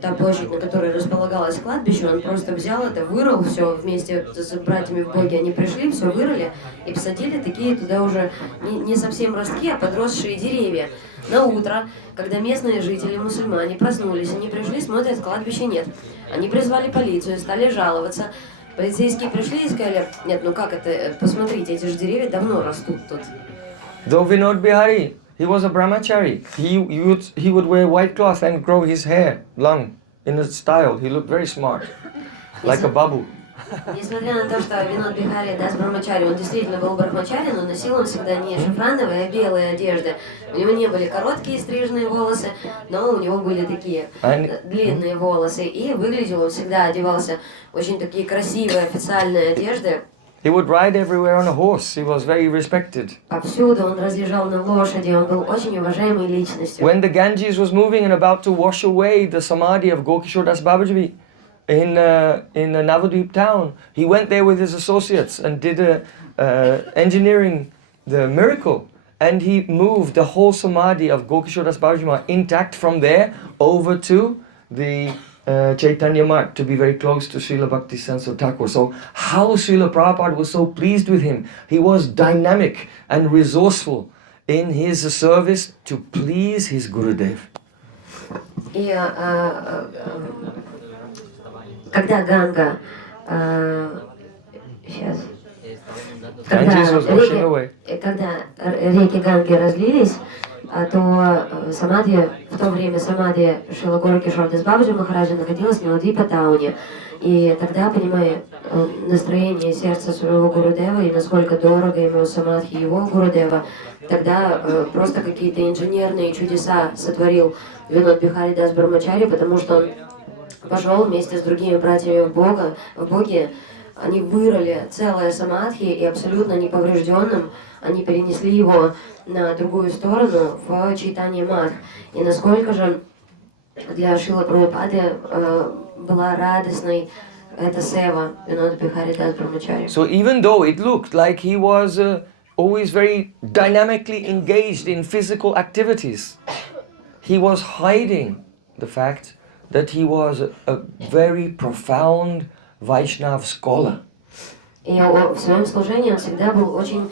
та площадь, на которой располагалось кладбище, он просто взял это, вырыл все вместе с братьями в Боге, они пришли, все вырыли и посадили такие туда уже не совсем ростки, а подросшие деревья. На утро, когда местные жители, мусульмане, проснулись, они пришли, смотрят, кладбища нет. Они призвали полицию, стали жаловаться. Полицейские пришли и сказали: нет, ну как это, посмотрите, эти же деревья давно растут тут. Though Vinod Bihari, he was a brahmachari. He would wear white cloth and grow his hair long in a style. He looked very smart, like a babu. Несмотря на то, что Винод Бихари Дас Брахмачари, он действительно был брахмачари, но носил он всегда не шафрановые, а белые одежды. У него не были короткие стриженные волосы, но у него были такие длинные волосы. И выглядел он всегда, одевался очень такие красивые официальные одежды. He would ride everywhere on a horse. He was very respected. Повсюду он разъезжал на лошади, он был очень уважаемой личностью. When the Ganges was moving and about to wash away the samadhi of Gokishore Das Babaji in a Navadvip town, he went there with his associates and did engineering the miracle. And he moved the whole samadhi of Gokishore Das Babaji intact from there over to the Chaitanya Mat to be very close to Srila Bhakti Senso Thakur. So how Srila Prabhupada was so pleased with him. He was dynamic and resourceful in his service to please his Gurudev. И когда Ганга, когда реки Ганги разлились, то самадхи, в то время самадхи Шрила Горакишора Дас Бабаджи Махараджа находилась в Навадвипа Тауне. И тогда, понимая настроение сердца своего Гурудева и насколько дорого ему самадхи его Гурудева, тогда просто какие-то инженерные чудеса сотворил Винод Бихари Дас Брахмачари, потому что он пошел вместе с другими братьями в Боге. Они вырыли целое самадхи и абсолютно неповрежденным они перенесли его на другую сторону в Чайтанья Мат. И насколько же для Шрилы Прабхупады была радостной эта сева Винода Бихари Дас Брахмачари. So even though it looked like he was always very dynamically engaged in physical activities, he was hiding the fact that he was a very profound Vaishnav scholar. И в своем служении он всегда был очень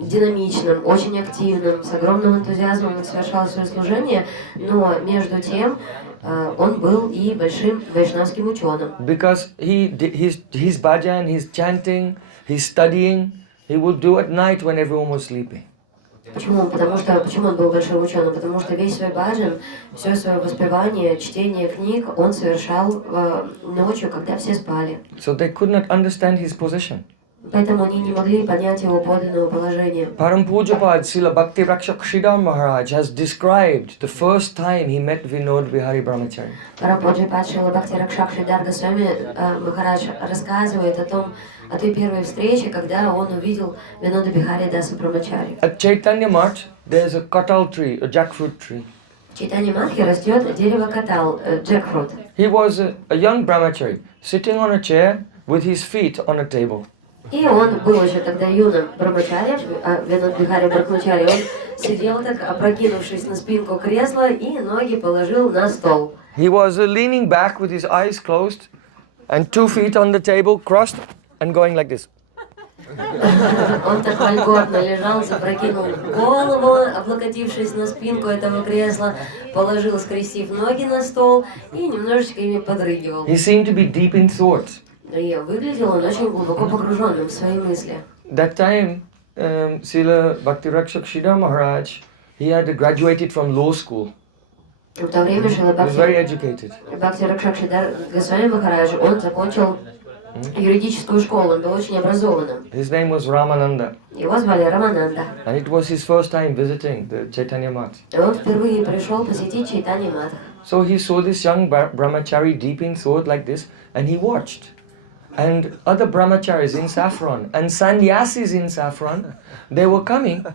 динамичным, очень активным, с огромным энтузиазмом совершал свое служение, но между тем он был и большим вайшнавским ученым. Because his bhajan, his chanting, his studying, he would do at night when everyone was sleeping. Почему он был большим ученым? Потому что весь свой баджан, все свое воспевание, чтение книг он совершал ночью, когда все спали. So they could not understand his position. Поэтому они не могли понять его подлинного положения. Param Pujapad Srila Bhaktiprajnana Maharaj has described the first time he met Vinod Bihari Brahmachari. Парам Пуджапад Срила Бхактипрajnana Госвами Махарадж рассказывает о той первой встрече, когда он увидел Винода Бихари Даса Брахмачари. At Chaitanya Mat, there's a katal tree, a jackfruit tree. В Чайтанья Матхе растет дерево катал, джекфрут. He was a young brahmachari sitting on a chair with his feet on a table. И он был еще тогда юным брахмачари, Винод Бихари Брахмачари, он сидел так, опрокинувшись на спинку кресла и ноги положил на стол. He was leaning back with his eyes closed and 2 feet on the table, crossed and going like this. Он так вольготно лежал, запрокинул голову, облокотившись на спинку этого кресла, положил, скрестив ноги на стол и немножечко ими подрыгивал. He seemed to be deep in thought. И выглядел он очень глубоко погруженным в свои мысли. That time, Srila Bhaktiprajnana Maharaj, he had graduated from law school. В то время Шрила He was very educated. Бхактипрajnana Госвами Махарадж, он закончил юридическую школу, он был очень образованным. His name was Ramananda. Его звали Рамананда. And it was his first time visiting the Chaitanya Mat. И он впервые пришел посетить Чайтанья Мат. So he saw this young brahmachari deep in thought like this, and he watched. And other brahmacharis in saffron and sannyasis in saffron, they were coming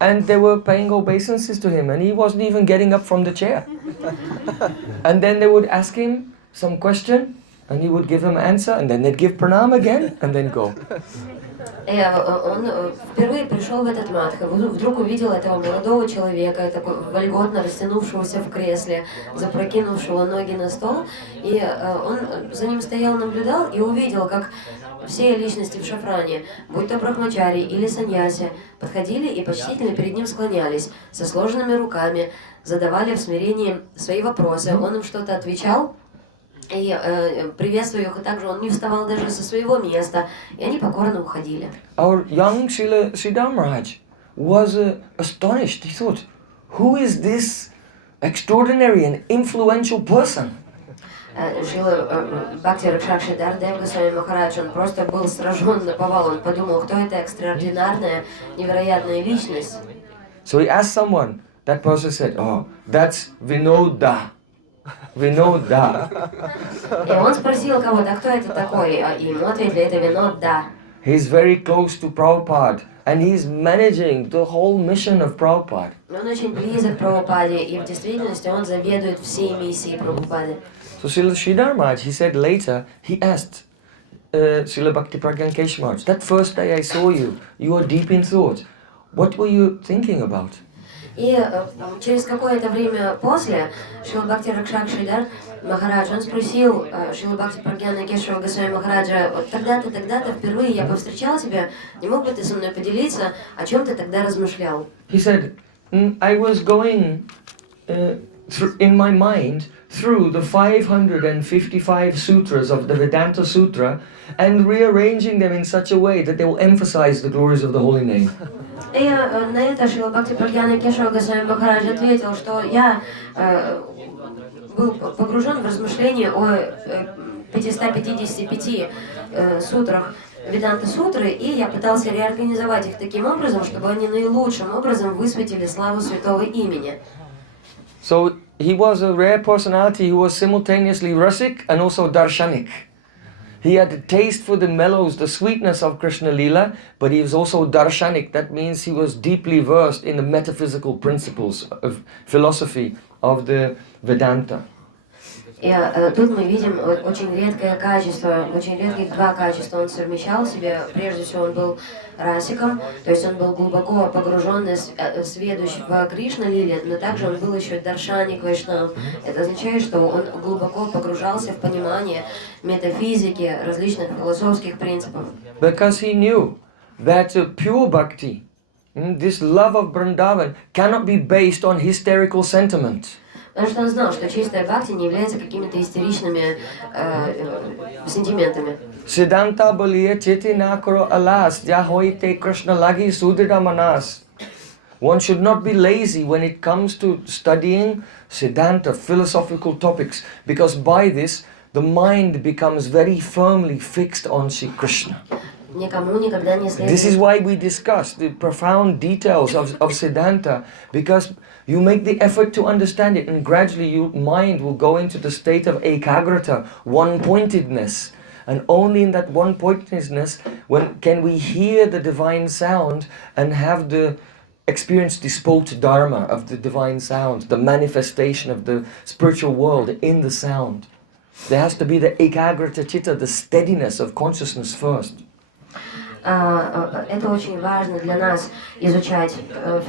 and they were paying obeisances to him, and he wasn't even getting up from the chair. And then they would ask him some question, And he would give him answer, and then they'd give pranam again, and then go. И он впервые пришел в этот матх, вдруг увидел этого молодого человека, такой вольготно растянувшегося в кресле, запрокинувшего ноги на стол, и он за ним стоял, наблюдал и увидел, как все личности в шафране, будь то брахмачари или саньяси, подходили и почтительно перед ним склонялись, со сложенными руками, задавали в смирении свои вопросы, он им что-то отвечал, и приветствуя их, и также он не вставал даже со своего места, и они покорно уходили. Our young Srila Maharaj was astonished. He thought, who is this extraordinary and influential person? Шрила Бхакти Ракшакшидар Дев Госвами Махарадж, он просто был сражен наповал, он подумал, кто это экстраординарная, невероятная личность. So he asked someone, that person said, oh, that's Vinoda. Vinoda. И он спросил кого-то, а кто это такой? И ему ответили, это Винода. He's very close to Prabhupada, and he's managing the whole mission of Prabhupada. Он очень близок к Прабхупаде, и в действительности он заведует всей миссией Прабхупады. So Srila Maharaj, he said later, he asked Srila Bhaktiprajnana Keshava Maharaj, that first day I saw you, you were deep in thought. What were you thinking about? И через какое-то время после Шрила Бхакти Ракшакшидар Махарадж, он спросил Шрила Бхактипраджнана Кешава Госвами Махараджа, вот тогда-то впервые я повстречал тебя, не мог бы ты со мной поделиться, о чем ты тогда размышлял? He said, I was going in my mind through the 555 sutras of the Vedanta Sutra and rearranging them in such a way that they will emphasize the glories of the holy name. И на это Шрила Бхактипраджнана Кешава Госвами Махарадж ответил, что я был погружен в размышления о 555 сутрах Веданта Сутры, и я пытался реорганизовать их таким образом, чтобы они наилучшим образом высветили славу святого имени. So he was a rare personality who was simultaneously Rasik and also Darshanik. He had a taste for the mellows, the sweetness of Krishna Lila, but he was also Darshanik. That means he was deeply versed in the metaphysical principles of philosophy of the Vedanta. И тут мы видим очень редкое качество, очень редких два качества он совмещал в себе. Прежде всего он был расиком, то есть он был глубоко погруженный, сведущ в Кришна-лиле, но также он был еще даршаник вайшнав. Это означает, что он глубоко погружался в понимание метафизики, различных философских принципов. Because he knew that pure bhakti, this love of Vrindavan, cannot be based on hysterical sentiment. Потому что он знал, что чистая бхакти не является какими-то истеричными сентиментами. Siddhanta baliya cheti nakaro alas, jahoite Krishna lagi sudhira manas. One should not be lazy when it comes to studying Siddhanta, philosophical topics, because by this the mind becomes very firmly fixed on Sri Krishna. Никому никогда не следует. This is why we discuss the profound details of Siddhanta, because you make the effort to understand it, and gradually your mind will go into the state of ekagrata, one-pointedness. And only in that one-pointedness can we hear the divine sound and have the experience the spot dharma of the divine sound, the manifestation of the spiritual world in the sound. There has to be the ekagrata chitta, the steadiness of consciousness first. Это очень важно для нас изучать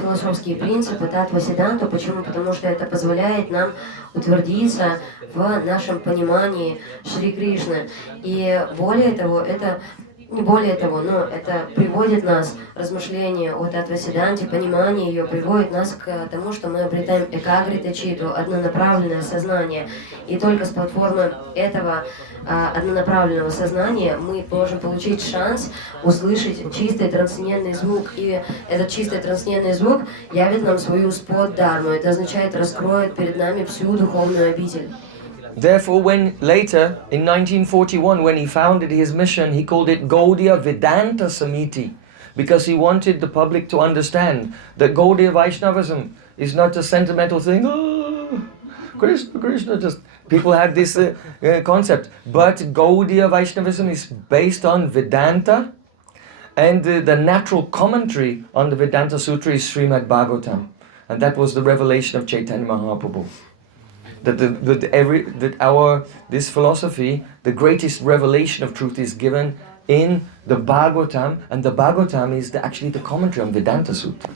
философские принципы Татва Сиддханту. Почему? Потому что это позволяет нам утвердиться в нашем понимании Шри Кришны. И более того, но это приводит нас, размышление о Татва Сиддханте, понимание ее приводит нас к тому, что мы обретаем экагрита читу, однонаправленное сознание. И только с платформы этого однонаправленного сознания мы можем получить шанс услышать чистый трансцендентный звук. И этот чистый трансцендентный звук явит нам свою спот-дхарму. Это означает, раскроет перед нами всю духовную обитель. Therefore, when later, in 1941, when he founded his mission, he called it Gaudiya Vedanta Samiti, because he wanted the public to understand that Gaudiya Vaishnavism is not a sentimental thing, oh, Krishna, Krishna, just people have this concept. But Gaudiya Vaishnavism is based on Vedanta, and the natural commentary on the Vedanta Sutra is Srimad Bhagavatam. And that was the revelation of Chaitanya Mahaprabhu. that this philosophy, the greatest revelation of truth, is given in the Bhagavatam, and the Bhagavatam is actually the commentary on Vedanta Sutra.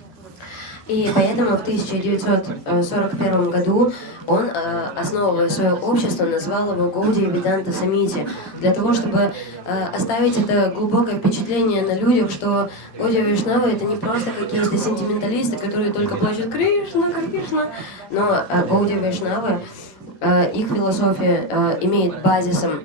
И поэтому в 1941 году он, основывая свое общество, назвал его Гаудия Веданта Самити, для того, чтобы оставить это глубокое впечатление на людях, что Гаудия Вайшнавы — это не просто какие-то сентименталисты, которые только плачут «Кришна, Кришна», но Гаудия Вайшнавы, их философия имеет базисом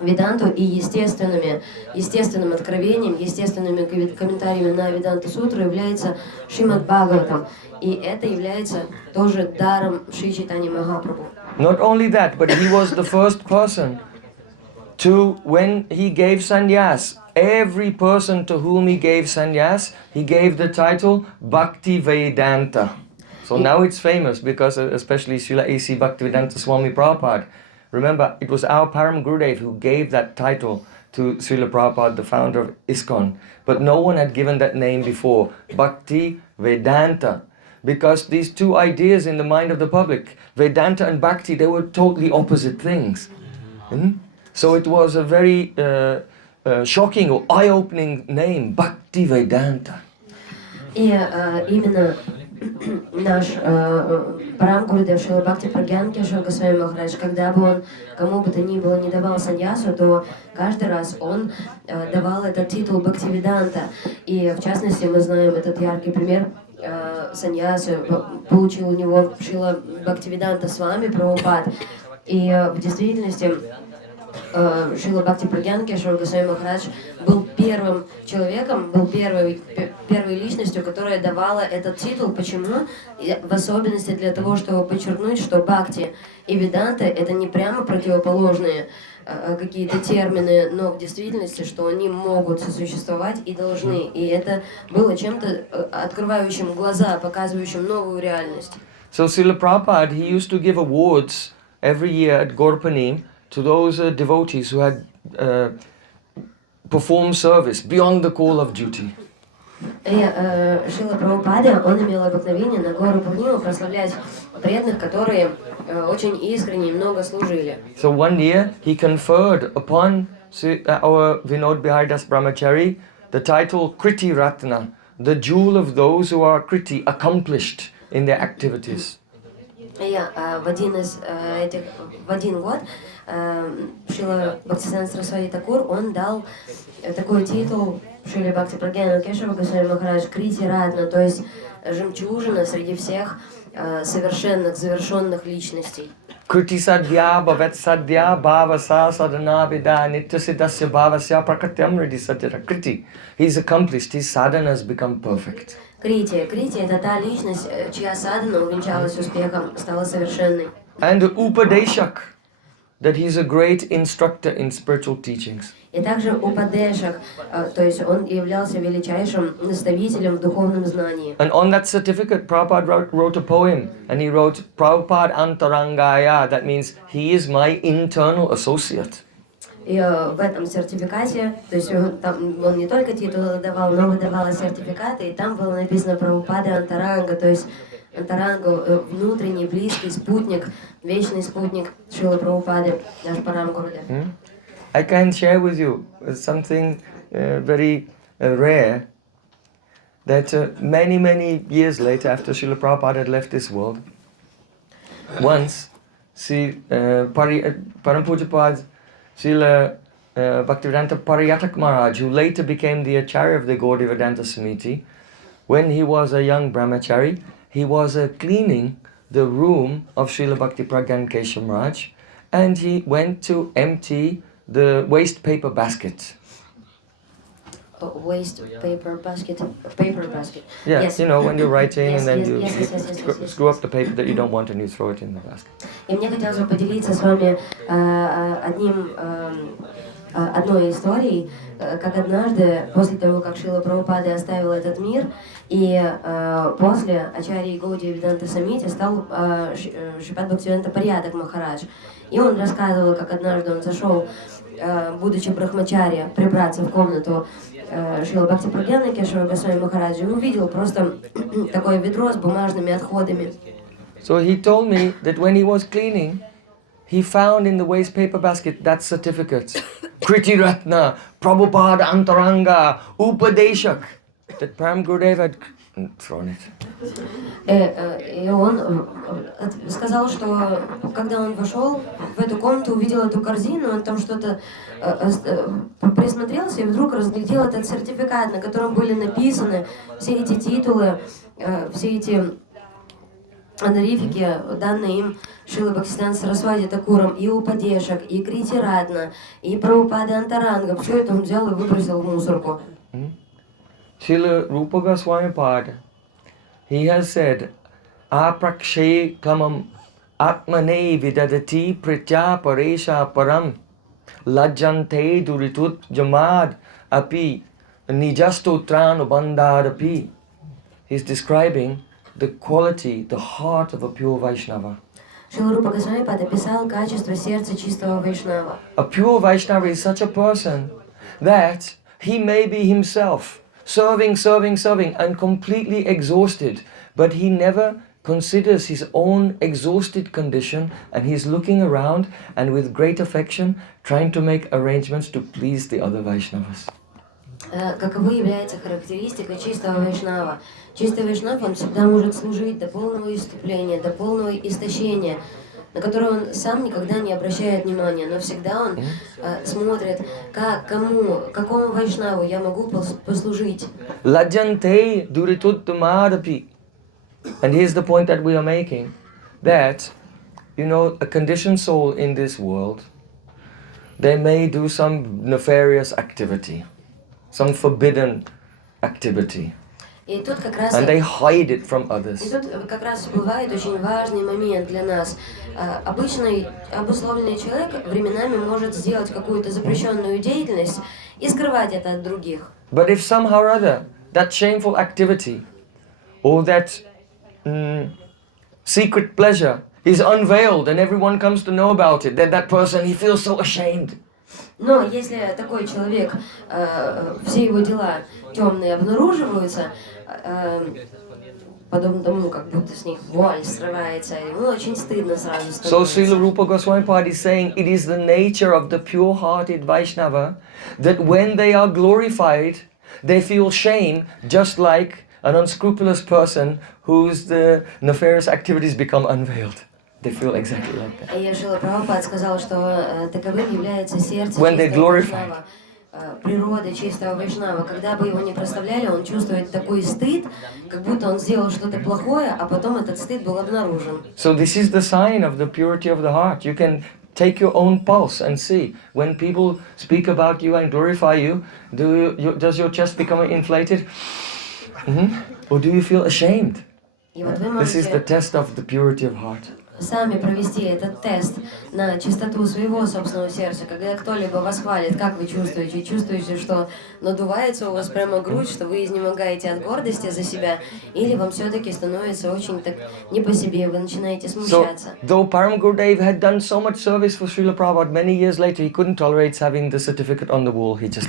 Веданту и естественным откровением, естественными комментариями на Веданта Сутру является Шримад Бхагаватам. И это является тоже даром Шри Чайтаньи Махапрабху. Not only that, but he was the first person to, when he gave sannyas, every person to whom he gave sannyas, he gave the title Bhakti Vedanta. So now it's famous because especially Srila A.C. Bhaktivedanta Swami Prabhupada. Remember, it was our Param Gurudev who gave that title to Srila Prabhupada, the founder of ISKCON. But no one had given that name before, Bhakti Vedanta. Because these two ideas in the mind of the public, Vedanta and Bhakti, they were totally opposite things. So it was a very shocking or eye-opening name, Bhakti Vedanta. И именно наш Парам Гурудев Шрила Бхактипрajnana Кешава Госвами Махарадж, когда бы он кому бы то ни было не давал саньясу, то каждый раз он давал этот титул Бхактивиданта. И в частности мы знаем этот яркий пример саньясу получил у него Шрила Бхактивиданта Свами Прабхупад. И в действительности Шрила Бхактипрajnana Кешава Госвами Махарадж был первым человеком, был первой личностью, которая давала этот титул. Почему? В особенности для того, чтобы подчеркнуть, что Бхакти и Веданта — это не прямо противоположные какие-то термины, но в действительности, что они могут сосуществовать и должны. И это было чем-то открывающим глаза, показывающим новую реальность. So Srila Prabhupada, he used to give awards every year at Gorpanim to those devotees who had performed service beyond the call of duty. Шрила Прабхупада, он имел обыкновение на гору Пурниму прославлять преданных, которые очень искренне и много служили. So one year he conferred upon our Vinod Biharidas Brahmachari the title Kriti Ratna, the jewel of those who are Kriti, accomplished in their activities. В один год Шрила Бхактисиданта Сарасвати Такур, он дал такой титул Шриле Бхактипрajnana Кешава Госвами Махарадж Крити Ратна, то есть жемчужина среди всех совершенных, завершенных личностей. Kriti sadhya bhavat sadhya bhavasa sadhana vida nitya siddhasya bhavasya prakatyam ridi satyara. Kriti, he's accomplished, his sadhana has become perfect. Крити — это та личность, чья садхана увенчалась успехом, стала совершенной. And Upadeshak, that he's a great instructor in spiritual teachings. И также Упадешак, то есть он являлся величайшим наставителем в духовном знании. And on that certificate, Prabhupada wrote a poem, and he wrote Prabhupada Antarangaya, that means he is my internal associate. И в этом сертификате, то есть он не только титулы давал, но выдавал сертификаты, и там было написано Прабхупада Антаранга, то есть Антаранга, внутренний, близкий спутник, вечный спутник Шрилы Прабхупады, наш Парам Гурудев. I can share with you something very rare, that many years later, after Srila Prabhupada had left this world, once, Param Pujapad Srila Bhaktivedanta Pariyatak Maharaj, who later became the Acharya of the Gaudiya Vedanta Samiti, when he was a young brahmachari, he was cleaning the room of Srila Bhaktiprajnana Keshava Maharaj, and he went to empty the waste paper basket. Waste paper basket. Yeah, yes. You know, when you're writing yes, and then yes, you screw up the paper that you don't want and you throw it in the basket. И мне хотелось бы поделиться с вами одной историей, как однажды, после того, как Шрила Прабхупада оставил этот мир, и после Ачарьи Гаудия Веданта Самити стал Шрипад Бхактивиданта Париятак Махарадж. И он рассказывал, как однажды он зашел, будучи брахмачарья, прибраться в комнату Шрила Бхактипрajnana Кешава Госвами Махараджа, и увидел просто такое ведро с бумажными отходами. So he told me that when he was cleaning, he found in the waste paper basket that certificate, Kriti Ratna, Prabhupada Antaranga, Upadeshak, that Param Gurudev had thrown it. И он сказал, что когда он вошел в эту комнату, увидел эту корзину, он там что-то присмотрелся и вдруг разглядел этот сертификат, на котором были написаны все эти титулы, все эти honorifici, данные им Шрилой Бхактисиданта Сарасвати Такуром, и Упадешак, и Крити Радна, и Прабхупада Антаранга. Все это он взял и выбросил в мусорку. Srila Rupa Goswami Pada, he has said, Aprakshe klamam atmane vidadati pritya paresha param lajjante duritut jamad api nijastotran ubandadapi. He's describing the quality, the heart of a pure Vaishnava. Шрила Рупа Госвами Пада описал качество сердца чистого Вайшнава. A pure Vaishnava is such a person that he may be himself, serving and completely exhausted, but he never considers his own exhausted condition, and he's looking around and with great affection trying to make arrangements to please the other Vaishnavas. Каковы является характеристикой чистого Вайшнава? Чистый Вайшнав, он всегда может служить до полного исступления, до полного истощения, на которое он сам никогда не обращает внимания, но всегда он смотрит, какому Вайшнаву я могу послужить. Lajjante durituttamadapi. And here's the point that we are making, that, you know, a conditioned soul in this world, they may do some nefarious activity, some forbidden activity. И тут как раз And they hide it from others. И тут как раз бывает очень важный момент для нас. Обычный обусловленный человек временами может сделать какую-то запрещенную деятельность и скрывать это от других. But if somehow or other that shameful activity or that secret pleasure is unveiled and everyone comes to know about it, then that person, he feels so ashamed. Но если такой человек, все его дела темные обнаруживаются, подобно тому, как будто с них вуаль срывается, ему очень стыдно сразу становится. So Srila Rupa Goswami Pad is saying it is the nature of the pure-hearted Vaishnava that when they are glorified, they feel shame, just like an unscrupulous person whose the nefarious activities become unveiled. They feel exactly like that. И Шрила Прабхупад сказал, что таковым является сердце When they чистого glorified. Вайшнава, природа чистого Вайшнава. Когда бы его не прославляли, он чувствует такой стыд, как будто он сделал что-то плохое, а потом этот стыд был обнаружен. So this is the sign of the purity of the heart. You can take your own pulse and see when people speak about you and glorify you, does your chest become inflated? Or do you feel ashamed? И вот вы This is the можете test of the purity of heart. сами провести этот тест на чистоту своего собственного сердца. Когда кто-либо вас хвалит, как вы чувствуете? Чувствуете, что надувается у вас прямо грудь, что вы изнемогаете от гордости за себя, или вам все-таки становится очень так не по себе, вы начинаете смущаться. So, though Param Gurudev had done so much service for Srila Prabhupada, many years later he couldn't tolerate having the certificate on the wall. He just...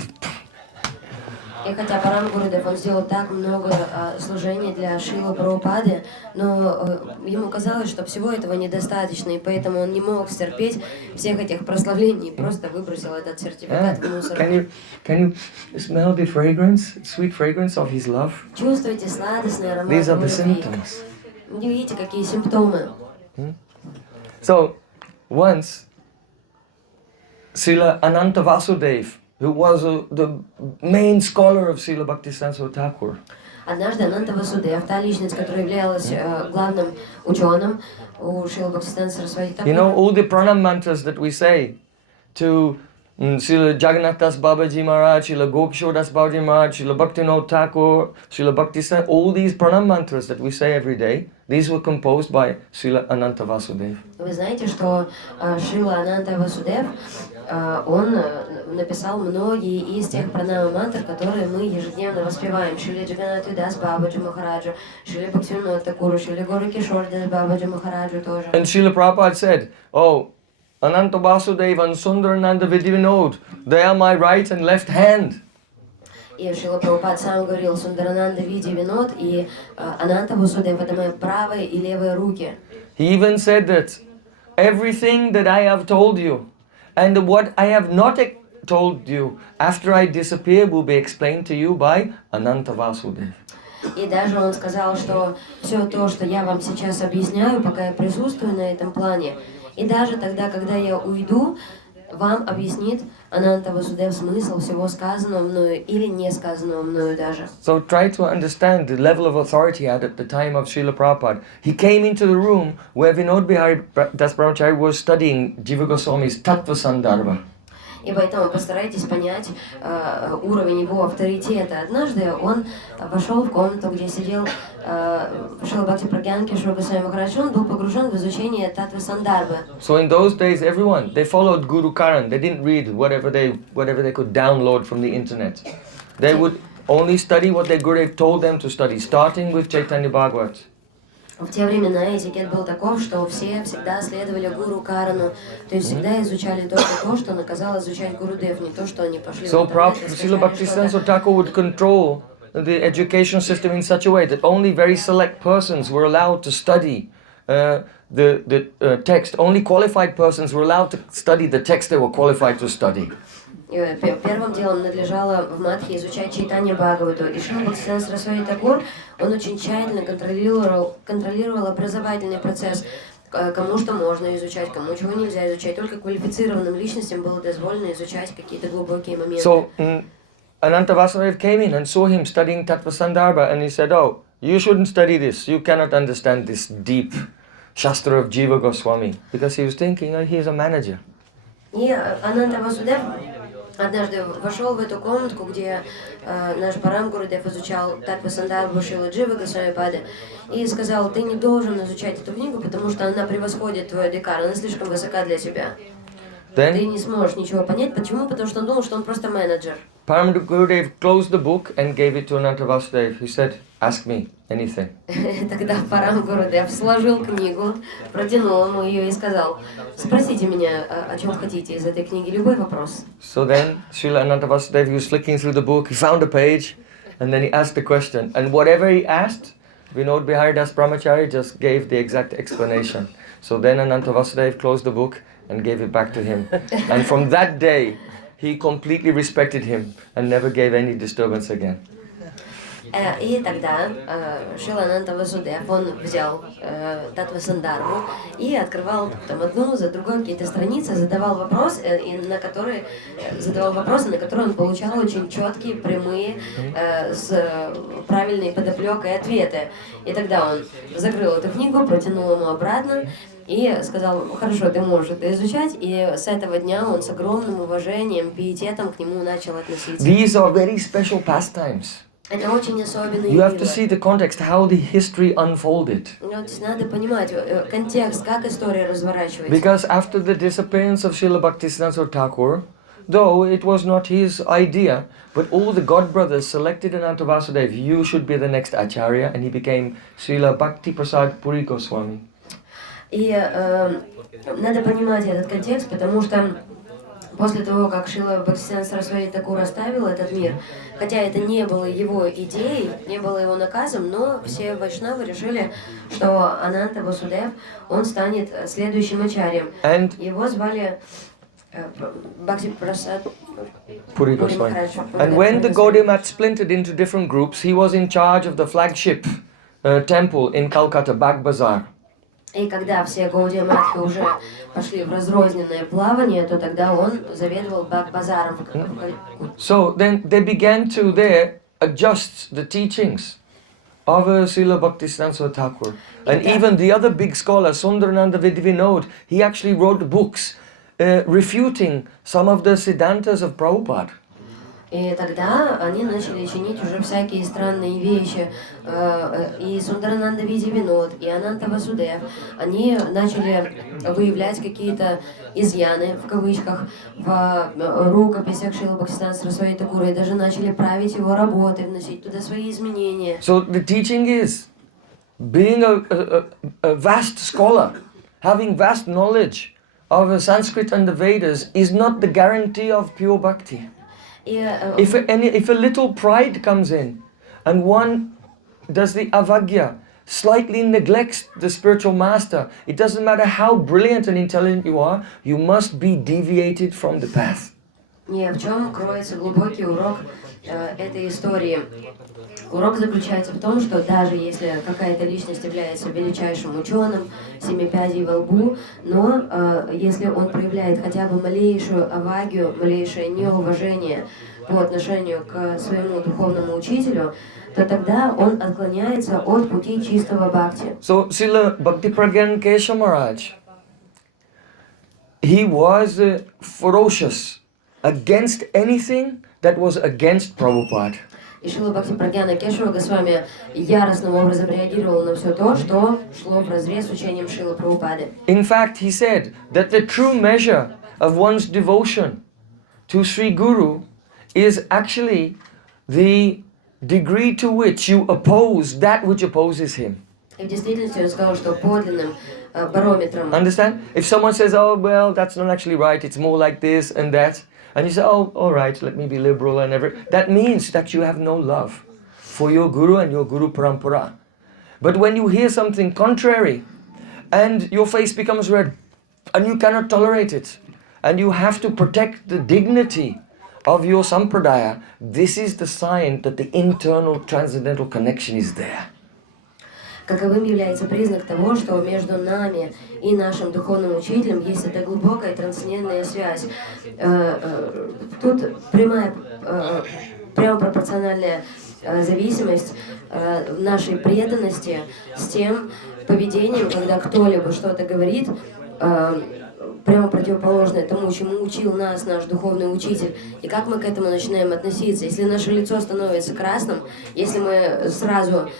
И хотя Парам Гурудев, он сделал так много служений для Шрилы Прабхупады, но ему казалось, что всего этого недостаточно, и поэтому он не мог стерпеть всех этих прославлений, и просто выбросил этот сертификат в мусор. Can you smell the fragrance, sweet fragrance of his love? Чувствуете сладостный аромат These are его the любви. symptoms. Видите, какие симптомы. So, once, Srila Ananta Vasudev, who was the main scholar of Srila Bhaktivedanta Thakur. Однажды Ананта Васудев, та личность, которая являлась главным ученым у Шрилы Бхактисиданта Сарасвати Такура. You know, all the pranam mantras that we say to Srila Jagannath Das Babaji Maharaj, Srila Gokishore Das Babaji Maharaj, Srila Bhaktivinoda Thakur, Srila Bhaktisanta, all these pranam mantras that we say every day, these were composed by Srila Ananta Vasudev. Вы знаете, что Шрила Ананта Васудев, он написал многие из тех пранама-мантр, которые мы ежедневно воспеваем. Шрила Джаганнатху Дас Бабаджи Махараджу, Шрила Бхактивинода Такуру, Шрила Горакишор Дас Бабаджи Махараджу тоже. And Srila Prabhupada said, oh, Ananta Vasudeva and Sundarananda Vidyavinod, they are my right and left hand. И Шрила Прабхупад сам говорил, Сундарананда Види Винод и Ананта Васудев, это мои правые и левые руки. He even said that everything that I have told you and what I have not told you after I disappear will be explained to you by Ananta Vasudeva. И даже он сказал, что все то, что я вам сейчас объясняю, пока я присутствую на этом плане, и даже тогда, когда я уйду, вам объяснит Ананта Васудев смысл всего сказанного мною или не сказанного мною даже. So try to understand the level of authority he had at the time of Srila Prabhupada. He came into the room where Vinod Bihari Das Brahmachari was studying Jiva Goswami's Tattva Sandarbha. И поэтому постарайтесь понять уровень его авторитета. Однажды он вошел в комнату, где сидел Шрила Бхактипрajnana Кешава Госвами Махарадж, он был погружен в изучение Татвы Сандарбы. So in those days, everyone, they followed Guru Karan. They didn't read whatever they could download from the internet. They would only study what their Gurudev told them to study, starting with Chaitanya Bhagavat. В те времена этикет был таков, что все всегда следовали Гуру Карану, то есть всегда изучали только то, что наказал изучать Гурудев, не то, что они пошли в So интернет и Srila скачали что-то. Bhaktisiddhanta Thakur would control the education system in such a way that only very select persons were allowed to study the text. Only qualified persons were allowed to study the text they were qualified to study. Первым делом надлежало в Мадхе изучать читание Бхагавату. И Шрила Бхактисиддханта Сарасвати Такур, он очень тщательно контролировал образовательный процесс. Кому что можно изучать, кому чего нельзя изучать. Только квалифицированным личностям было дозволено изучать какие-то глубокие моменты. So Ananta Vasudeva came in and saw him studying Tattva Sandarbha, and he said, "Oh, you shouldn't study this. You cannot understand this deep Shastra of Jiva Goswami." Because he was thinking, he is a manager. И Ананта Васудев однажды вошел в эту комнатку, где наш Парам Гурудев изучал Татва Сандарбху Шрилы Дживы Госвами Пады, и сказал: ты не должен изучать эту книгу, потому что она превосходит твой дикар, она слишком высока для тебя. Ты не сможешь ничего понять. Почему? Потому что он думал, что он просто менеджер. Param Gurudev closed the book and gave it to Ananta Vasudeva. He said, "Ask me anything." Тогда Парам Гурудев сложил книгу, протянул ему ее и сказал: спросите меня, о чем хотите из этой книги, любой вопрос. So then Srila Ananta Vasudeva, he was flicking through the book, he found a page, and then he asked the question. And whatever he asked, Vinod Bihari Das Brahmachari just gave the exact explanation. So then Ananta Vasudeva closed the book and gave it back to him. And from that day, he completely respected him and never gave any disturbance again. И тогда Шрила Ананта Васудев, он взял Татва Сандарбху и открывал там одну за другой какие-то страницы, задавал вопросы, на которые он получал очень четкие, прямые, с правильной подоплекой ответы. И тогда он закрыл эту книгу, протянул ему обратно и сказал: хорошо, ты можешь это изучать. И с этого дня он с огромным уважением, пиететом к нему начал относиться. These are very special pastimes. Это очень особенный You have to see the context, how the history unfolded. Надо понимать контекст, как история разворачивается. Because after the disappearance of Srila Bhaktisiddhanta Thakur, though it was not his idea, but all the god brothers selected Ananta Vasudeva, you should be the next Acharya, and he became Srila Bhaktiprajnana Puri Goswami. И надо понимать этот контекст, потому что после того, как Шрила Бхактисиддханта Сарасвати Такур оставил этот мир, хотя это не было его идеей, не было его наказом, но все вайшнавы решили, что Ананта Васудев, он станет следующим ачарьем. Его звали Бхактипрасад Puri Goswami. And when the Gaudiya Math splintered into different groups, he was in charge of the flagship temple in Calcutta, Bag Bazaar. И когда все Гаудия Матхи уже пошли в разрозненное плавание, то тогда он заведовал Бак-базаром. So then they began to there adjust the teachings of Srila Bhaktisiddhanta Thakur. And even the other big scholar, Sundarananda Vidvinod, he actually wrote books refuting some of the Siddhantas of Prabhupada. И тогда они начали чинить уже всякие странные вещи. И Сундарананда Видивинод, и Ананта Васудев, они начали выявлять какие-то изъяны, в кавычках, в рукописях Шрилы Бхактисиддханта Сарасвати Такура, и даже начали править его работы, вносить туда свои изменения. So the teaching is, being a vast scholar, having vast knowledge of Sanskrit and the Vedas is not the guarantee of pure bhakti. If a little pride comes in, and one does the avagya, slightly neglects the spiritual master, it doesn't matter how brilliant and intelligent you are, you must be deviated from the path. И в чем кроется глубокий урок этой истории? Урок заключается в том, что даже если какая-то личность является величайшим ученым, семи пядей во лбу, но если он проявляет хотя бы малейшую авагию, малейшее неуважение по отношению к своему духовному учителю, то тогда он отклоняется от пути чистого бхакти. So Srila Bhaktiprajnana Keshava Maharaj, he was ferocious against anything that was against Prabhupada. И Шрила Бхактипраджнана Кешава Госвами яростным образом реагировал на все то, что шло вразрез с учением Шрилы Прабхупады. In fact, he said that the true measure of one's devotion to Sri Guru is actually the degree to which you oppose that which opposes him. И в действительности он сказал, что подлинным барометром... Understand? If someone says, oh, well, that's not actually right, it's more like this and that, and you say, oh, all right, let me be liberal and everything, that means that you have no love for your Guru and your Guru Parampara. But when you hear something contrary, and your face becomes red, and you cannot tolerate it, and you have to protect the dignity of your sampradaya, this is the sign that the internal transcendental connection is there. Каковым является признак того, что между нами и нашим духовным учителем есть эта глубокая трансцендентная связь. Тут прямо пропорциональная зависимость нашей преданности с тем поведением, когда кто-либо что-то говорит, прямо противоположное тому, чему учил нас наш духовный учитель, и как мы к этому начинаем относиться. Если наше лицо становится красным, если мы сразу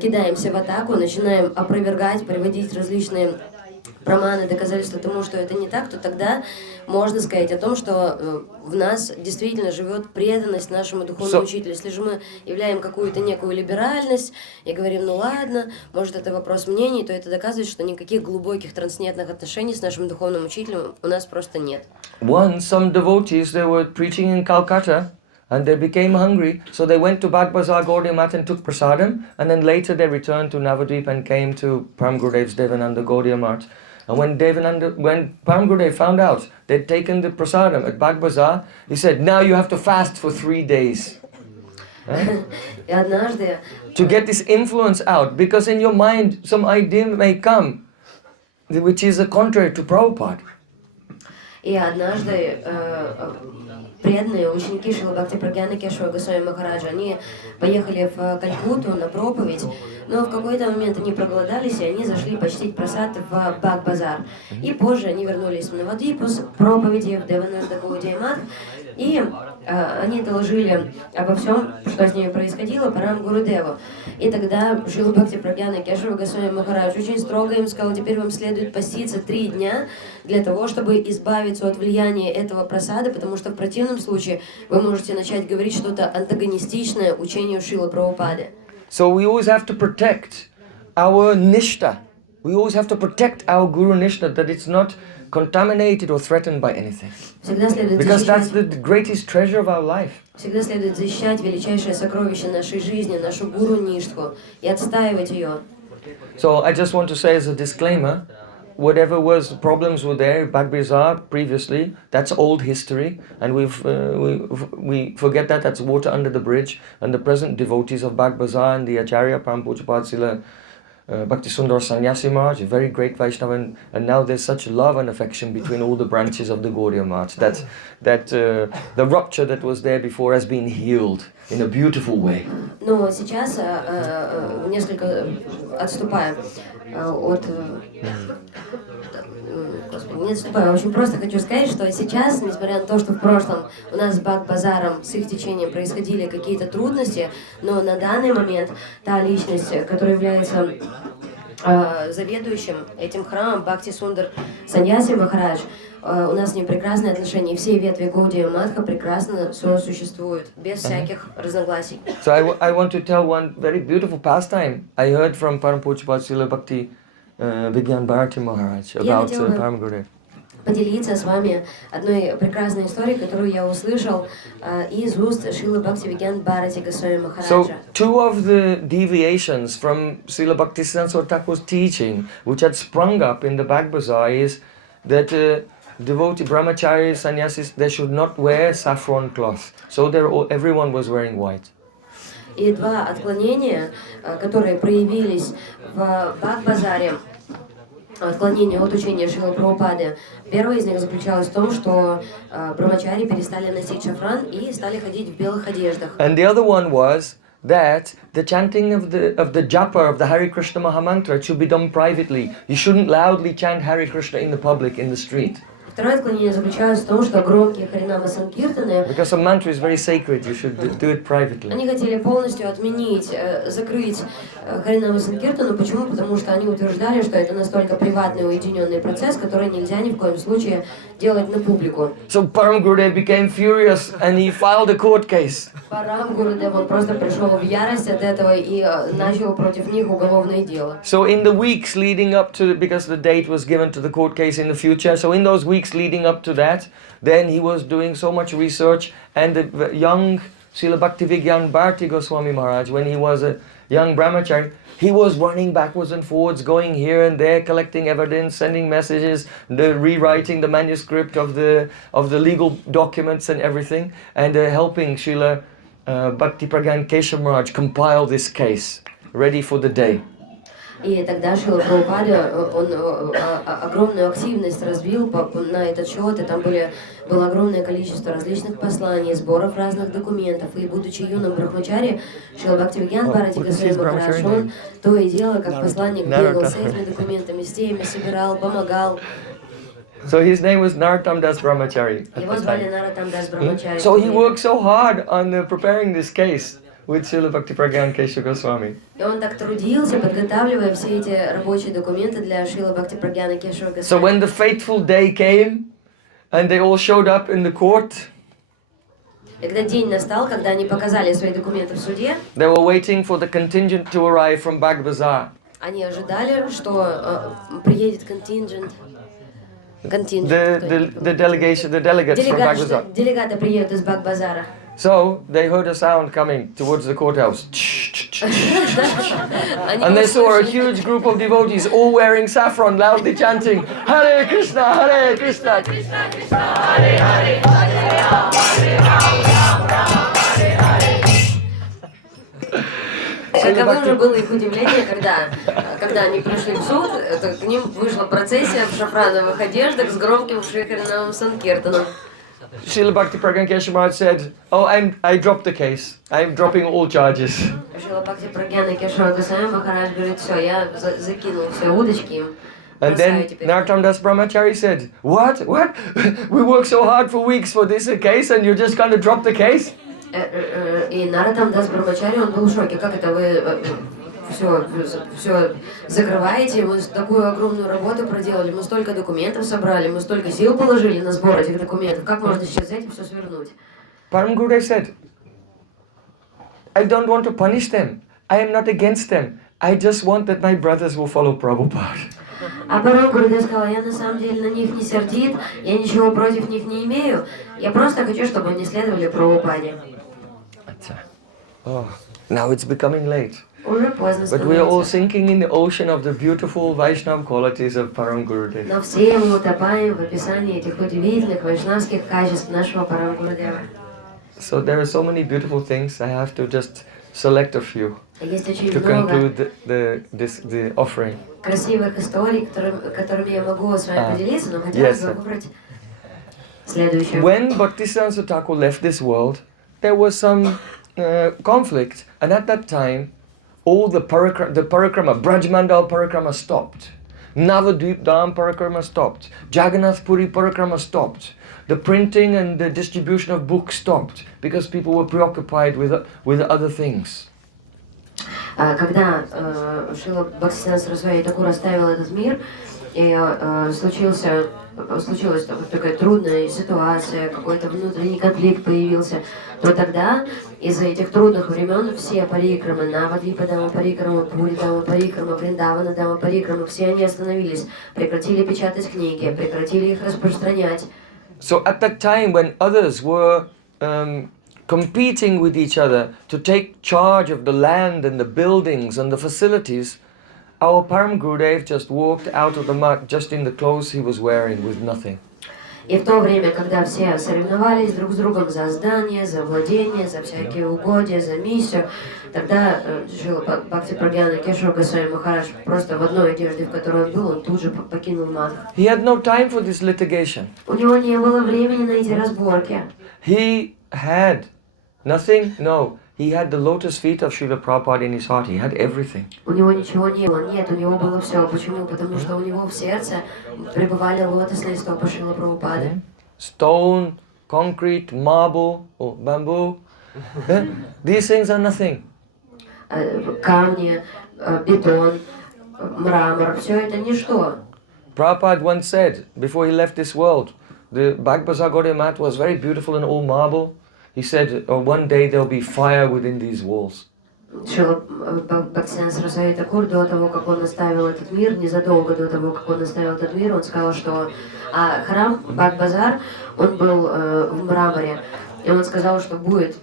кидаемся в атаку, начинаем опровергать, приводить различные праманы, доказательства тому, что это не так, то тогда можно сказать о том, что в нас действительно живет преданность нашему духовному учителю. Если же мы являем какую-то некую либеральность и говорим, ну ладно, может это вопрос мнений, то это доказывает, что никаких глубоких трансцендентных отношений с нашим духовным учителем у нас просто нет. Once some devotees, they were preaching in Calcutta, and they became hungry, so they went to Bagbazar Gaudiya Math and took prasadam, and then later they returned to Navadvip and came to Param Gurudev's Devananda Gaudiya Math. And when Param Gurudev found out they'd taken the prasadam at Bagbazar, he said, now you have to fast for 3 days. И однажды To get this influence out, because in your mind some idea may come which is contrary to Prabhupada. И однажды преданные ученики Шрилы Бхактипраджнана Кешава Госвами Махараджа, они поехали в Калькутту на проповедь, но в какой-то момент они проголодались, и они зашли почтить прасад в Баг-базар. И позже они вернулись в Навадвипу с проповеди в Девананда Гауdiya Math, и они доложили обо всем, что с ними происходило, Парам Гурудеву. И тогда Шрила Бхактипраджнана Кешава Госвами Махарадж очень строго им сказал, теперь вам следует поститься 3 дня для того, чтобы избавиться от влияния этого прасада, потому что в противном случае вы можете начать говорить что-то антагонистичное учению Шрилы Прабхупады. So we always have to protect our nishta. We always have to protect our Guru nishta, that it's not contaminated or threatened by anything. Because that's the greatest treasure of our life. Всегда следует защищать величайшее сокровище нашей жизни, нашу гуру ништху, и отстаивать ее. So I just want to say as a disclaimer, whatever was problems were there, Bagbazar previously, that's old history, and we forget that, that's water under the bridge, and the present devotees of Bagbazar and the Acharya Param Pujapad Srila Bhaktisundar Sannyasi Maharaj, a very great Vaishnava, and now there's such love and affection between all the branches of the Gaudiya Math that the rupture that was there before has been healed in a beautiful way. Но сейчас, несколько отступая от... Не отступаю, очень просто хочу сказать, что сейчас, несмотря на то, что в прошлом у нас с Баг-базаром, с их течением происходили какие-то трудности, но на данный момент та личность, которая является заведующим этим храмом, Бхактисундар Саньяси Махарадж, у нас с ним прекрасные отношения, и все ветви Гаудия Матха прекрасно сосуществуют, без всяких разногласий. So I want to tell one very beautiful pastime I heard from Param Pujapad Srila Bhakti Vigyan Bharati Maharaj about Param Gurudev. поделиться с вами одной прекрасной историей, которую я услышал из уст Шрилы Бхактивигьян Бхарати Госвами Махараджа. So, two of the deviations from Srila Bhaktisiddhanta Thakur's teaching, which had sprung up in the Bag Bazaar, is that devotee brahmacharis, sannyasis, they should not wear saffron cloth. So everyone was wearing white. И два отклонения, которые проявились в Бхак-базаре, отклонение от учения Шрилы Прабхупады. Первое из них заключалось в том, что брамачари перестали носить шафран и стали ходить в белых одеждах. And the other one was that the chanting of the japa of the Hare Krishna Mahamantra should be done privately. You shouldn't loudly chant Hare Krishna in the public, in the street. Второе отклонение заключалось в том, что громкие Харинама Санкиртаны, Because a mantra is very sacred, you should do it privately. они хотели полностью отменить, закрыть Харинама Санкиртану. Почему? Потому что они утверждали, что это настолько приватный, уединенный процесс, который нельзя ни в коем случае делать на публику. So Param Gurudev became furious and he filed a court case. Парам Гурудев, он просто пришел в ярость от этого и начал против них уголовное дело. So in the weeks leading up to, because the date was given to the court case in the future, so in those weeks leading up to that, then he was doing so much research, and the young Srila Bhaktiprajnana Bharati Goswami Maharaj, when he was a young brahmachari, he was running backwards and forwards, going here and there, collecting evidence, sending messages, rewriting the manuscript of the legal documents and everything, and helping Srila Bhaktiprajnana Keshava Maharaj compile this case, ready for the day. И тогда Шрила Прабхупада, он огромную активность развил на этот счет, и там было огромное количество различных посланий, сборов разных документов. И будучи юным брахмачари, Шрила Бхактивигьян Бхарати Госвами Махарадж, он то и дело, как посланник, бегал с этими документами, с теми, собирал, помогал. So his name was Narottam Das Brahmachari. Его звали Нароттам Дас Брахмачари. So he worked so hard on preparing this case with Srila Bhaktiprajnana Keshava Goswami. И он так трудился, подготавливая все эти рабочие документы для Шрилы Бхактипрajnana Кешава Госвами. So when the fateful day came and they all showed up in the court, И когда день настал, когда они показали свои документы в суде, they were waiting for the contingent to arrive from Bag Bazaar. они ожидали, что приедет контингент. The delegation, the delegates from Bag Bazaar. Делегаты приедут из Бак-базара. So they heard a sound coming towards the courthouse. And they saw a huge group of devotees all wearing saffron, loudly chanting, Hare Krishna, Hare Krishna, Krishna Krishna, Hare Hare, Hare Ram, Hare Ram, Ram Hare Hare. Каково же было их удивление, когда они пришли в суд, к ним вышла процессия в шафрановых одеждах с громким Шрихаринамом Санкиртаном. Srila Bhaktiprajnana Keshava Maharaj said, "Oh, I dropped the case. I'm dropping all charges." Шрила Бхактипрajnana Кешава Госвами Махарадж говорит, все, я закинул все удочки им. And then Narottam Das Brahmachari said, What? We worked so hard for weeks for this case and you're just going to drop the case? И Нароттам Дас Брахмачари, он был в шоке. Как это вы все закрываете? Мы такую огромную работу проделали, мы столько документов собрали, мы столько сил положили на сбор этих документов. Как можно сейчас взять и все свернуть? Param Gurudev said, I don't want to punish them. I am not against them. I just want that my brothers will follow Prabhupada. А Парам Гурудев сказал, я на самом деле на них не сердит, я ничего против них не имею, я просто хочу, чтобы они следовали Прабхупаде. Oh, now it's becoming late. Уже поздно But we are all становится. sinking in the ocean of the beautiful Vaishnava qualities of Param Gurudev. Но все мы утопаем в описании этих удивительных вайшнавских качеств нашего Парам Гурудева. So there are so many beautiful things. I have to just select a few Есть очень to много conclude the offering. красивых историй, которыми я могу с вами поделиться, но хотелось бы выбрать следующую. When Bhaktisiddhanta Thakur left this world, there was some conflict, and at that time, all the parikrama, Brajmandal parikrama stopped. Navadvip Dham parikrama stopped. Jagannath Puri parikrama stopped. The printing and the distribution of books stopped because people were preoccupied with other things. Когда Шрила Бхактисиddханта Сарасвати Тхакур оставил этот мир, и случилась такая трудная ситуация, какой-то внутренний конфликт появился, то тогда из-за этих трудных времен все парикрамы, Навадвипа Дама парикрамы, Пури Дама парикрамы, Вриндавана Дама парикрамы, все они остановились, прекратили печатать книги, прекратили их распространять. So at that time when others were competing with each other to take charge of the land and the buildings and the facilities, our Param Gurudev just walked out of the mud just in the clothes he was wearing with nothing. И в то время, когда все соревновались друг с другом за здание, за владение, за всякие угодья, за миссию, тогда Шрила Бхактипрajnana Кешава Госвами Махарадж просто в одной одежде, в которой он был, он тут же покинул мат. He had no time for this litigation. У него не было времени на эти разборки. He had nothing, no. He had the lotus feet of Srila Prabhupada in his heart. He had everything. У него ничего не было. Нет, у него было все. Почему? Потому что у него в сердце пребывали лотосные стопы Шрилы Прабхупады. Stone, concrete, marble, or bamboo. These things are nothing. Камни, бетон, мрамор. Все это ничто. Prabhupada once said, before he left this world, the Bhagbazar Gaudiya mat was very beautiful and all marble. He said, oh, one day there'll be fire within these walls. Шрила Бхактисиданта Сарасвати Тхакур до того, как он оставил этот мир, незадолго до того, как он оставил этот мир, он сказал, что храм Бхакт-базар, он был в мраморе, и он сказал, что будет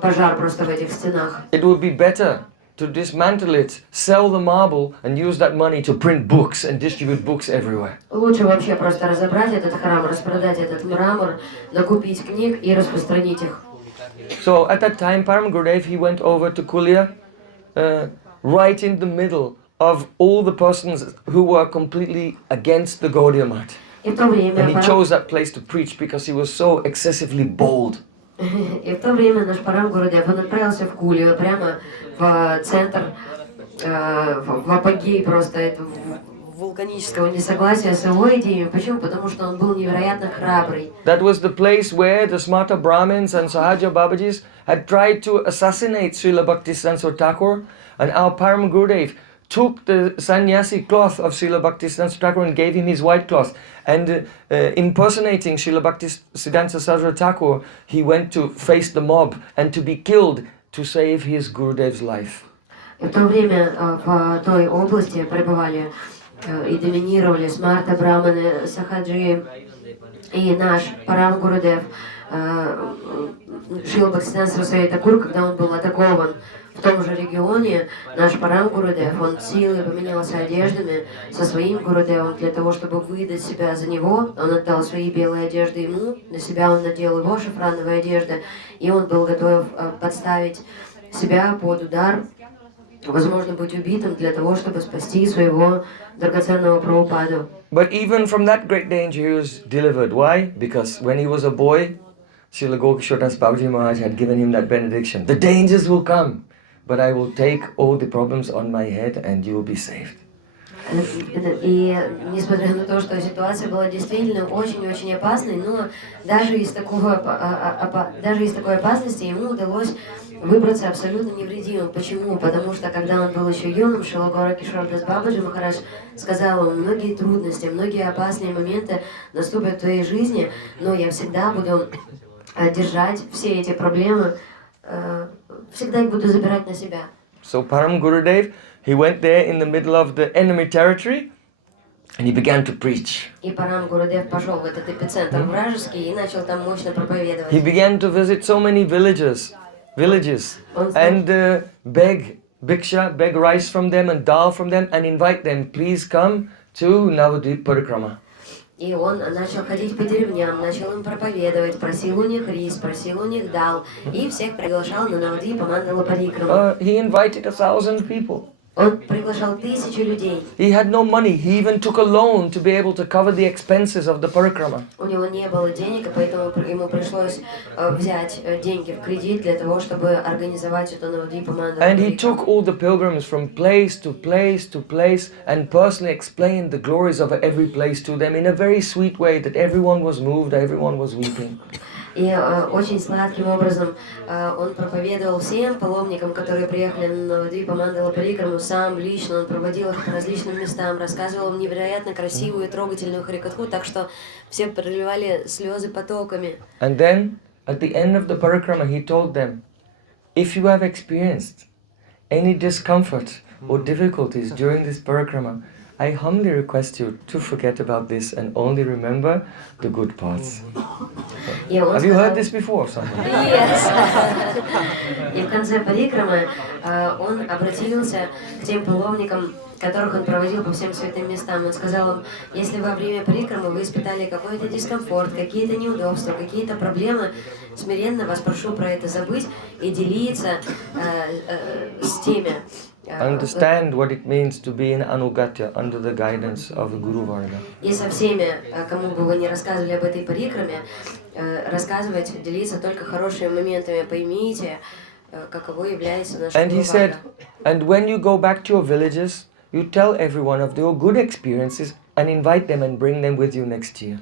пожар просто в этих стенах. It would be better to dismantle it, sell the marble, and use that money to print books and distribute books everywhere. Лучше вообще просто разобрать этот храм, распродать этот мрамор, накупить книг и распространить их. So at that time, Param Gurudev, he went over to Kulia, right in the middle of all the persons who were completely against the Gaudiya mat. And he chose that place to preach because he was so excessively bold. И в то время наш Парам Гурудев, он отправился в Кулию, прямо в центр, в апогей просто этого вулканического несогласия с его идеей. Почему? Потому что он был невероятно храбрый. That was the place where the Smarta Brahmins and Sahaja Babajis had tried to assassinate Srila Bhaktisiddhanta Thakur, and our Param Gurudev took the sannyasi cloth of Srila Bhaktisiddhanta Thakur and gave him his white cloth. And impersonating Srila Bhaktisiddhanta Saraswati Thakur, he went to face the mob and to be killed to save his Gurudev's life. И в то время в той области пребывали и доминировали Смарта Браманы, Сахаджи и наш Парам Гурудев, Шрила Бхактисиданта Сарасвати Тхакур, когда он был атакован в том же регионе, наш Парам Гурудев, он силой поменялся одеждами со своим Гурудевом для того, чтобы выдать себя за него. Он отдал свои белые одежды ему, на себя он надел его шафрановые одежды, и он был готов подставить себя под удар, возможно, быть убитым для того, чтобы спасти своего драгоценного Прабхупаду. But even from that great danger he was delivered. Why? Because when he was a boy, Srila Gokishodas Babaji Maharaj had given him that benediction. The dangers will come, but I will take all the problems on my head and you will be saved. И несмотря на то, что ситуация была действительно очень-очень опасной, но даже из такой опасности ему удалось выбраться абсолютно невредимым. Почему? Потому что когда он был еще юным, Шрила Гокишорадас Бабаджи Махарадж сказал ему: многие трудности, многие опасные моменты наступят в твоей жизни, но я всегда буду держать все эти проблемы, всегда их буду забирать на себя. So Param Gurudev, he went there in the middle of the enemy territory and he began to preach. И Парам Гурудев пошел в этот эпицентр вражеский и начал там мощно проповедовать. He began to visit so many villages and beg bhiksha, beg rice from them and dal from them and invite them, please come to Navadvip Parikrama. И он начал ходить по деревням, начал им проповедовать, просил у них рис, просил у них дал, и всех приглашал на Навадвипа Мандала Парикраму. He invited 1000 people. Он приглашал 1000 людей. He had no money. He even took a loan to be able to cover the expenses of the parikrama. У него не было денег, и поэтому ему пришлось взять деньги в кредит для того, чтобы организовать эту Навадвипа Мандалу. And he took all the pilgrims from place to place to place and personally explained the glories of every place to them in a very sweet way that everyone was moved, everyone was weeping. И очень сладким образом он проповедовал всем паломникам, которые приехали на Двипа Мандала Парикраму, сам лично, он проводил их по различным местам, рассказывал им невероятно красивую и трогательную харикатху, так что все проливали слезы потоками. And then, at the end of the parikrama, he told them, if you have experienced any discomfort or difficulties during this parikrama, I humbly request you to forget about this and only remember the good parts. Have you heard this before, someone? Yes. И в конце парикрамы он обратился к тем паломникам, которых он проводил по всем святым местам. Он сказал им, если во время парикрамы вы испытали какой-то дискомфорт, какие-то неудобства, какие-то проблемы, смиренно вас прошу про это забыть и делиться с теми. Understand what it means to be in Anugatya under the guidance of the Guru Varga. И со всеми, кому бы вы ни рассказывали об этой парикраме, рассказывать, делиться только хорошими моментами. Поймите, каково является наш Гуру Варга. And he said, and when you go back to your villages, you tell everyone of your good experiences and invite them and bring them with you next year.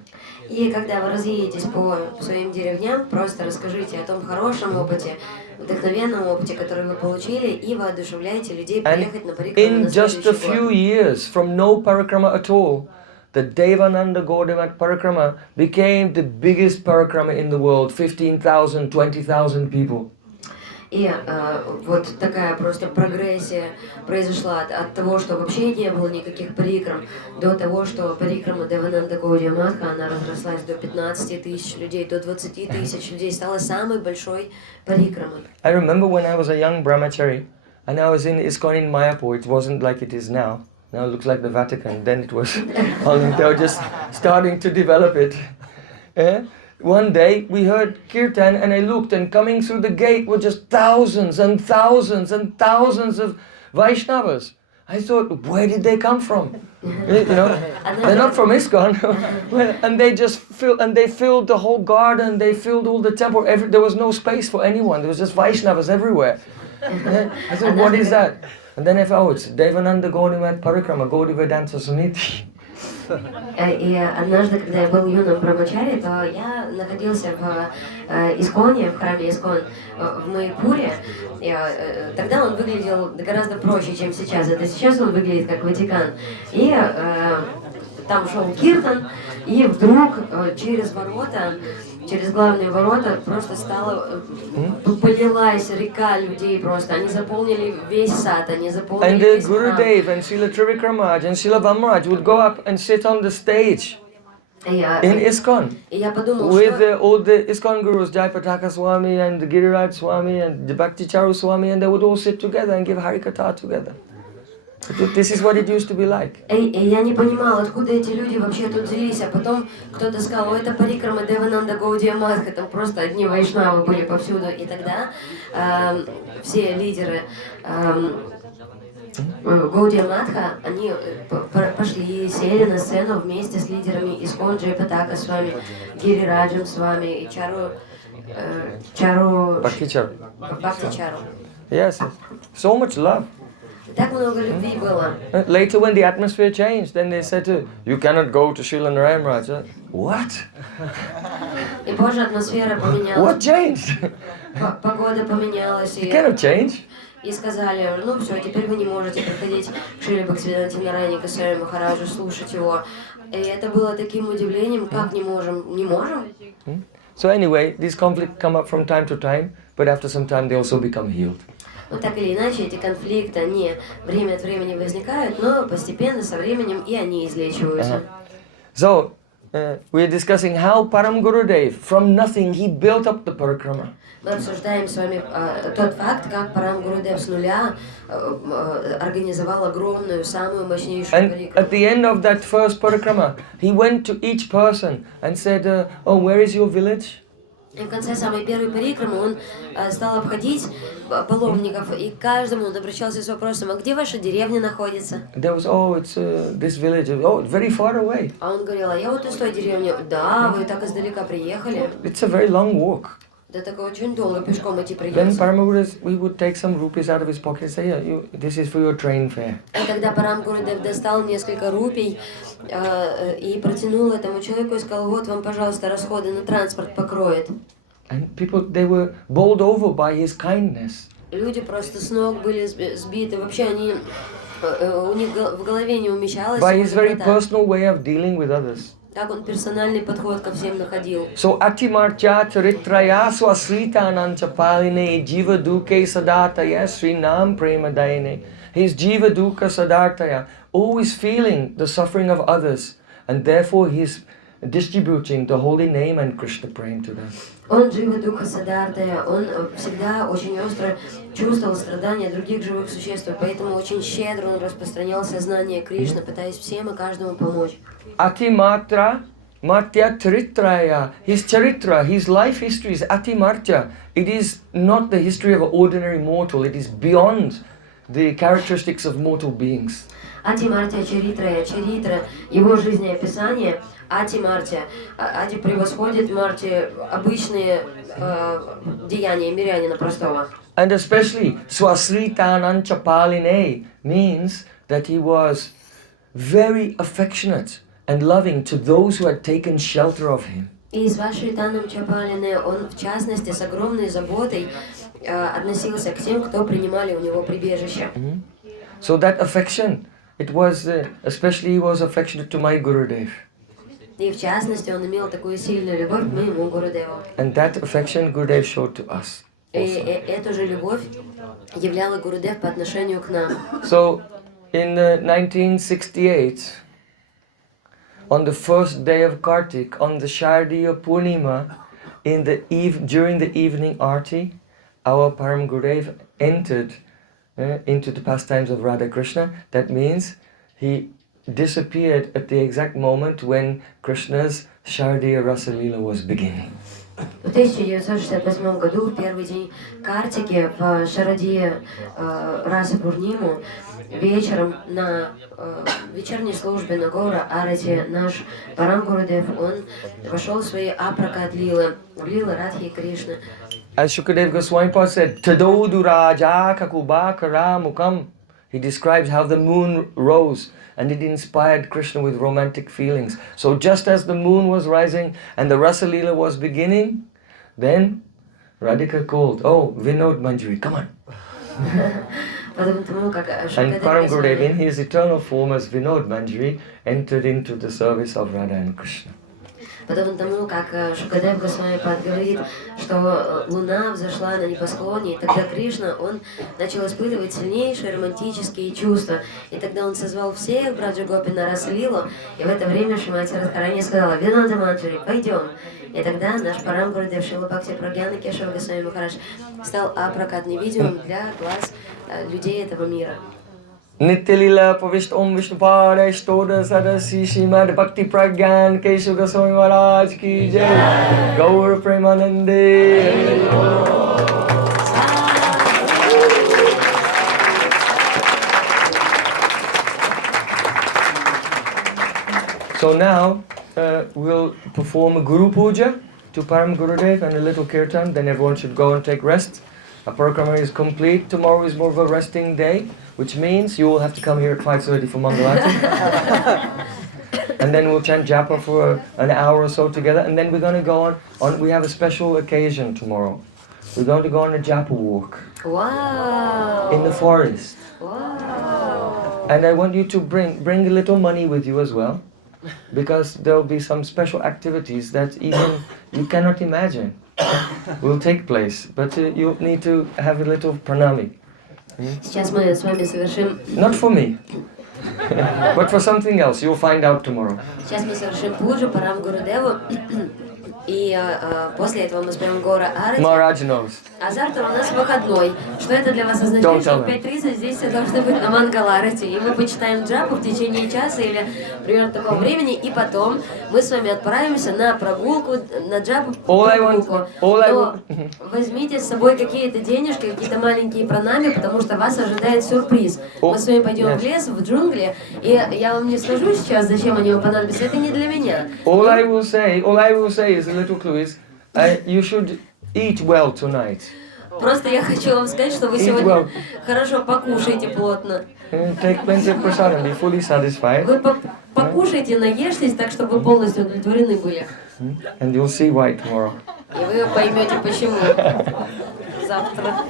И когда вы разъедетесь по своим деревням, просто расскажите о том хорошем опыте, вдохновенном опыте, который вы получили, и воодушевляйте людей приехать на парикраму на следующий год. In just a few years, from no parikrama at all, the Devananda Gaudiya Parikrama became the biggest parikrama in the world, 15,000, 20,000 people. И вот такая просто прогрессия произошла от того, что вообще не было никаких парикрам, до того, что парикрама Девананда Гаудия Матха, она разрослась до 15 тысяч людей, до 20 тысяч людей, стала самой большой парикрамой. I remember when I was a young brahmachari, and I was in ISKCON in Mayapur. It wasn't like it is now. Now it looks like the Vatican. Then it was, they were just starting to develop it. One day we heard kirtan and I looked, and coming through the gate were just thousands and thousands and thousands of Vaishnavas. I thought, where did they come from? You know, they're not from ISKCON. And they just filled the whole garden, they filled all the temple. There was no space for anyone. There was just Vaishnavas everywhere. I thought, what is that? And then I found, oh, it's Devananda Gaudiya Parikrama, Gaudiya Vedanta Samiti. И однажды, когда я был юным брамачари, то я находился в Исконе, в храме Искон в Майпуре. Тогда он выглядел гораздо проще, чем сейчас. Это сейчас он выглядит как Ватикан. И там шел киртан, и вдруг через ворота, через главные ворота просто полилась река людей просто. Они заполнили весь сад, они заполнили весь храм. And Gurudev and Srila Trivikramaraj and Srila Vamraj would go up and sit on the stage in ISKCON with all the ISKCON gurus, Jayapataka Swami and Giriraj Swami and Bhakticharu Swami, and they would all sit together and give Harikatha together. This is what it used to be like. И я не понимала, откуда эти люди вообще тут взялись, а потом кто-то сказал, это парикрама Девананда Гаудия Матха, там просто одни вайшнавы были повсюду. И тогда все лидеры Гаудия Матха, они пошли и сели на сцену вместе с лидерами Искон, Джайпатака с вами, Гирираджем с вами и Бхактичару. Yes, so much love. Так много любви было. Later when the atmosphere changed, then they said to you cannot go to Srila Narayana Maharaj. What? И позже атмосфера поменялась. What changed? Погода поменялась. You cannot change. И сказали, ну все, теперь вы не можете приходить к Шриле Бхактивиданте Нарайане Госвами Махараджу, слушать его. И это было таким удивлением, как не можем? Не можем? So anyway, these conflicts come up from time to time, but after some time they also become healed. Но так или иначе, эти конфликты, они время от времени возникают, но постепенно, со временем, и они излечиваются. So, we're discussing how Param Gurudev, from nothing, he built up the parikrama. Мы обсуждаем с вами тот факт, как Парам Гурудев с нуля организовал огромную, самую мощнейшую парикраму. And at the end of that first parikrama, he went to each person and said, oh, where is your village? И в конце самой первой парикрамы он стал обходить паломников, и каждому он обращался с вопросом, а где ваша деревня находится? There was, oh, it's this village, oh, very far away. А он говорил, а я вот из той деревни. Да, вы так издалека приехали. It's a very long walk. Да так очень долго пешком идти Then придется. Paramaguru, we would take some rupees out of his pocket and say, yeah, this is for your train fare. И тогда Парам Гурудев достал несколько рупий и протянул этому человеку и сказал, вот вам, пожалуйста, расходы на транспорт покроет. And people, they were bowled over by his kindness. Люди просто с ног были сбиты. Вообще они у них в голове не умещалось. By his very personal way of dealing with others. Так он персональный подход ко всем находил. So atimartya charitraya swasrita ananchapaline jiva duke sadataya srinam premadayane. His jiva dukkha sadartaya, always feeling the suffering of others, and therefore he's distributing the holy name and Krishna Prem to them. Он джива духа садартая, он всегда очень остро чувствовал страдания других живых существ, поэтому очень щедро он распространял сознание Кришны, пытаясь всем и каждому помочь. Atimatra Martya Charitraya, his charitra, his life history is Atimartya. It is not the history of an ordinary mortal, it is beyond the characteristics of mortal beings. Атимартия Чаритрая, Чаритра, его жизнеописание, Атимартия. Ади превосходит Марти обычные деяния мирянина простого. And especially Swasritananchapaline means that he was very affectionate and loving to those who had taken shelter of him. И с Вашританом Чапалине он в частности с огромной заботой относился к тем, кто принимали у него прибежище. So that affection, it was especially he was affectionate to my Gurudev. И в частности он имел такую сильную любовь к моему Гурудеву. And that affection Gurudev showed to us. И эту же любовь являла Гурудев по отношению к нам. So in 1968, on the first day of Kartik, on the Shardiya Purnima, during the evening arti, our Param Gurudev entered into the pastimes of Radha Krishna. That means he disappeared at the exact moment when Krishna's Shardiya Rasa Leela was beginning. В 1968 году, в первый день Картики, в Шарадия Раса Пурниму, вечером на вечерней службе на Гора Арати наш Парам Гурудев, он вошел в свои апракат лилы, лилы Радхи и Кришны. As Shukadev Goswami said, Tadodu Raja Kakubakara Mukam. He describes how the moon rose and it inspired Krishna with romantic feelings. So just as the moon was rising and the Rasa Leela was beginning, then Radhika called, "Oh, Vinod Manjari, come on." And Param Gurudev, in his eternal form as Vinod Manjari, entered into the service of Radha and Krishna. Подобно тому, как Шукадев Госвами говорит, что луна взошла на небосклоне, и тогда Кришна, он начал испытывать сильнейшие романтические чувства. И тогда он созвал всех Браджа Гопи на Раса-лилу, и в это время Шримати Радхарани сказала: "Винода Манджари, пойдем". И тогда наш Парам Гурудев Срила Бхактипрajnana Кешава Госвами Махарадж стал апракат невидимым для глаз людей этого мира. Nityalila Pavishta Om Vishnupada Shtoda Sadasi Srimad Bhaktiprajnana Keshava Goswami Maharaj Ki Jai Gaur Premanande. So now we'll perform a Guru Puja to Param Gurudev and a little kirtan, then everyone should go and take rest. Our program is complete. Tomorrow is more of a resting day, which means you will have to come here at 5:30 for Mangalati. And then we'll chant japa for an hour or so together, and then we're going to go on we have a special occasion tomorrow. We're going to go on a japa walk. Wow! In the forest. Wow! And I want you to bring a little money with you as well, because there will be some special activities that even you cannot imagine will take place, but you need to have a little pranami. Сейчас мы с вами совершим... Not for me, but for something else. You'll find out tomorrow. Сейчас мы совершим пуджу Парам Гурудеву, и после этого мы споем Гора Арати. Maharaja knows. А завтра у нас выходной. Что это для вас означает? Что в 5:30 здесь все должны быть на Мангаларати. И мы почитаем джапу в течение часа или примерно такого времени, и потом мы с вами отправимся на прогулку, на джапу прогулку. Но возьмите с собой какие-то денежки, какие-то маленькие пранами, потому что вас ожидает сюрприз. Мы с вами пойдем в лес, в джунгли, и я вам не скажу сейчас, зачем они вам понадобятся. Это не для меня. All I will say is a little clue is you should eat well tonight. Просто я хочу вам сказать, что вы сегодня хорошо покушаете плотно. Take plenty of prasadam, be fully satisfied. Вы покушайте, наешьтесь так, чтобы вы полностью удовлетворены были. And you'll see why tomorrow. И вы поймете, почему. Завтра.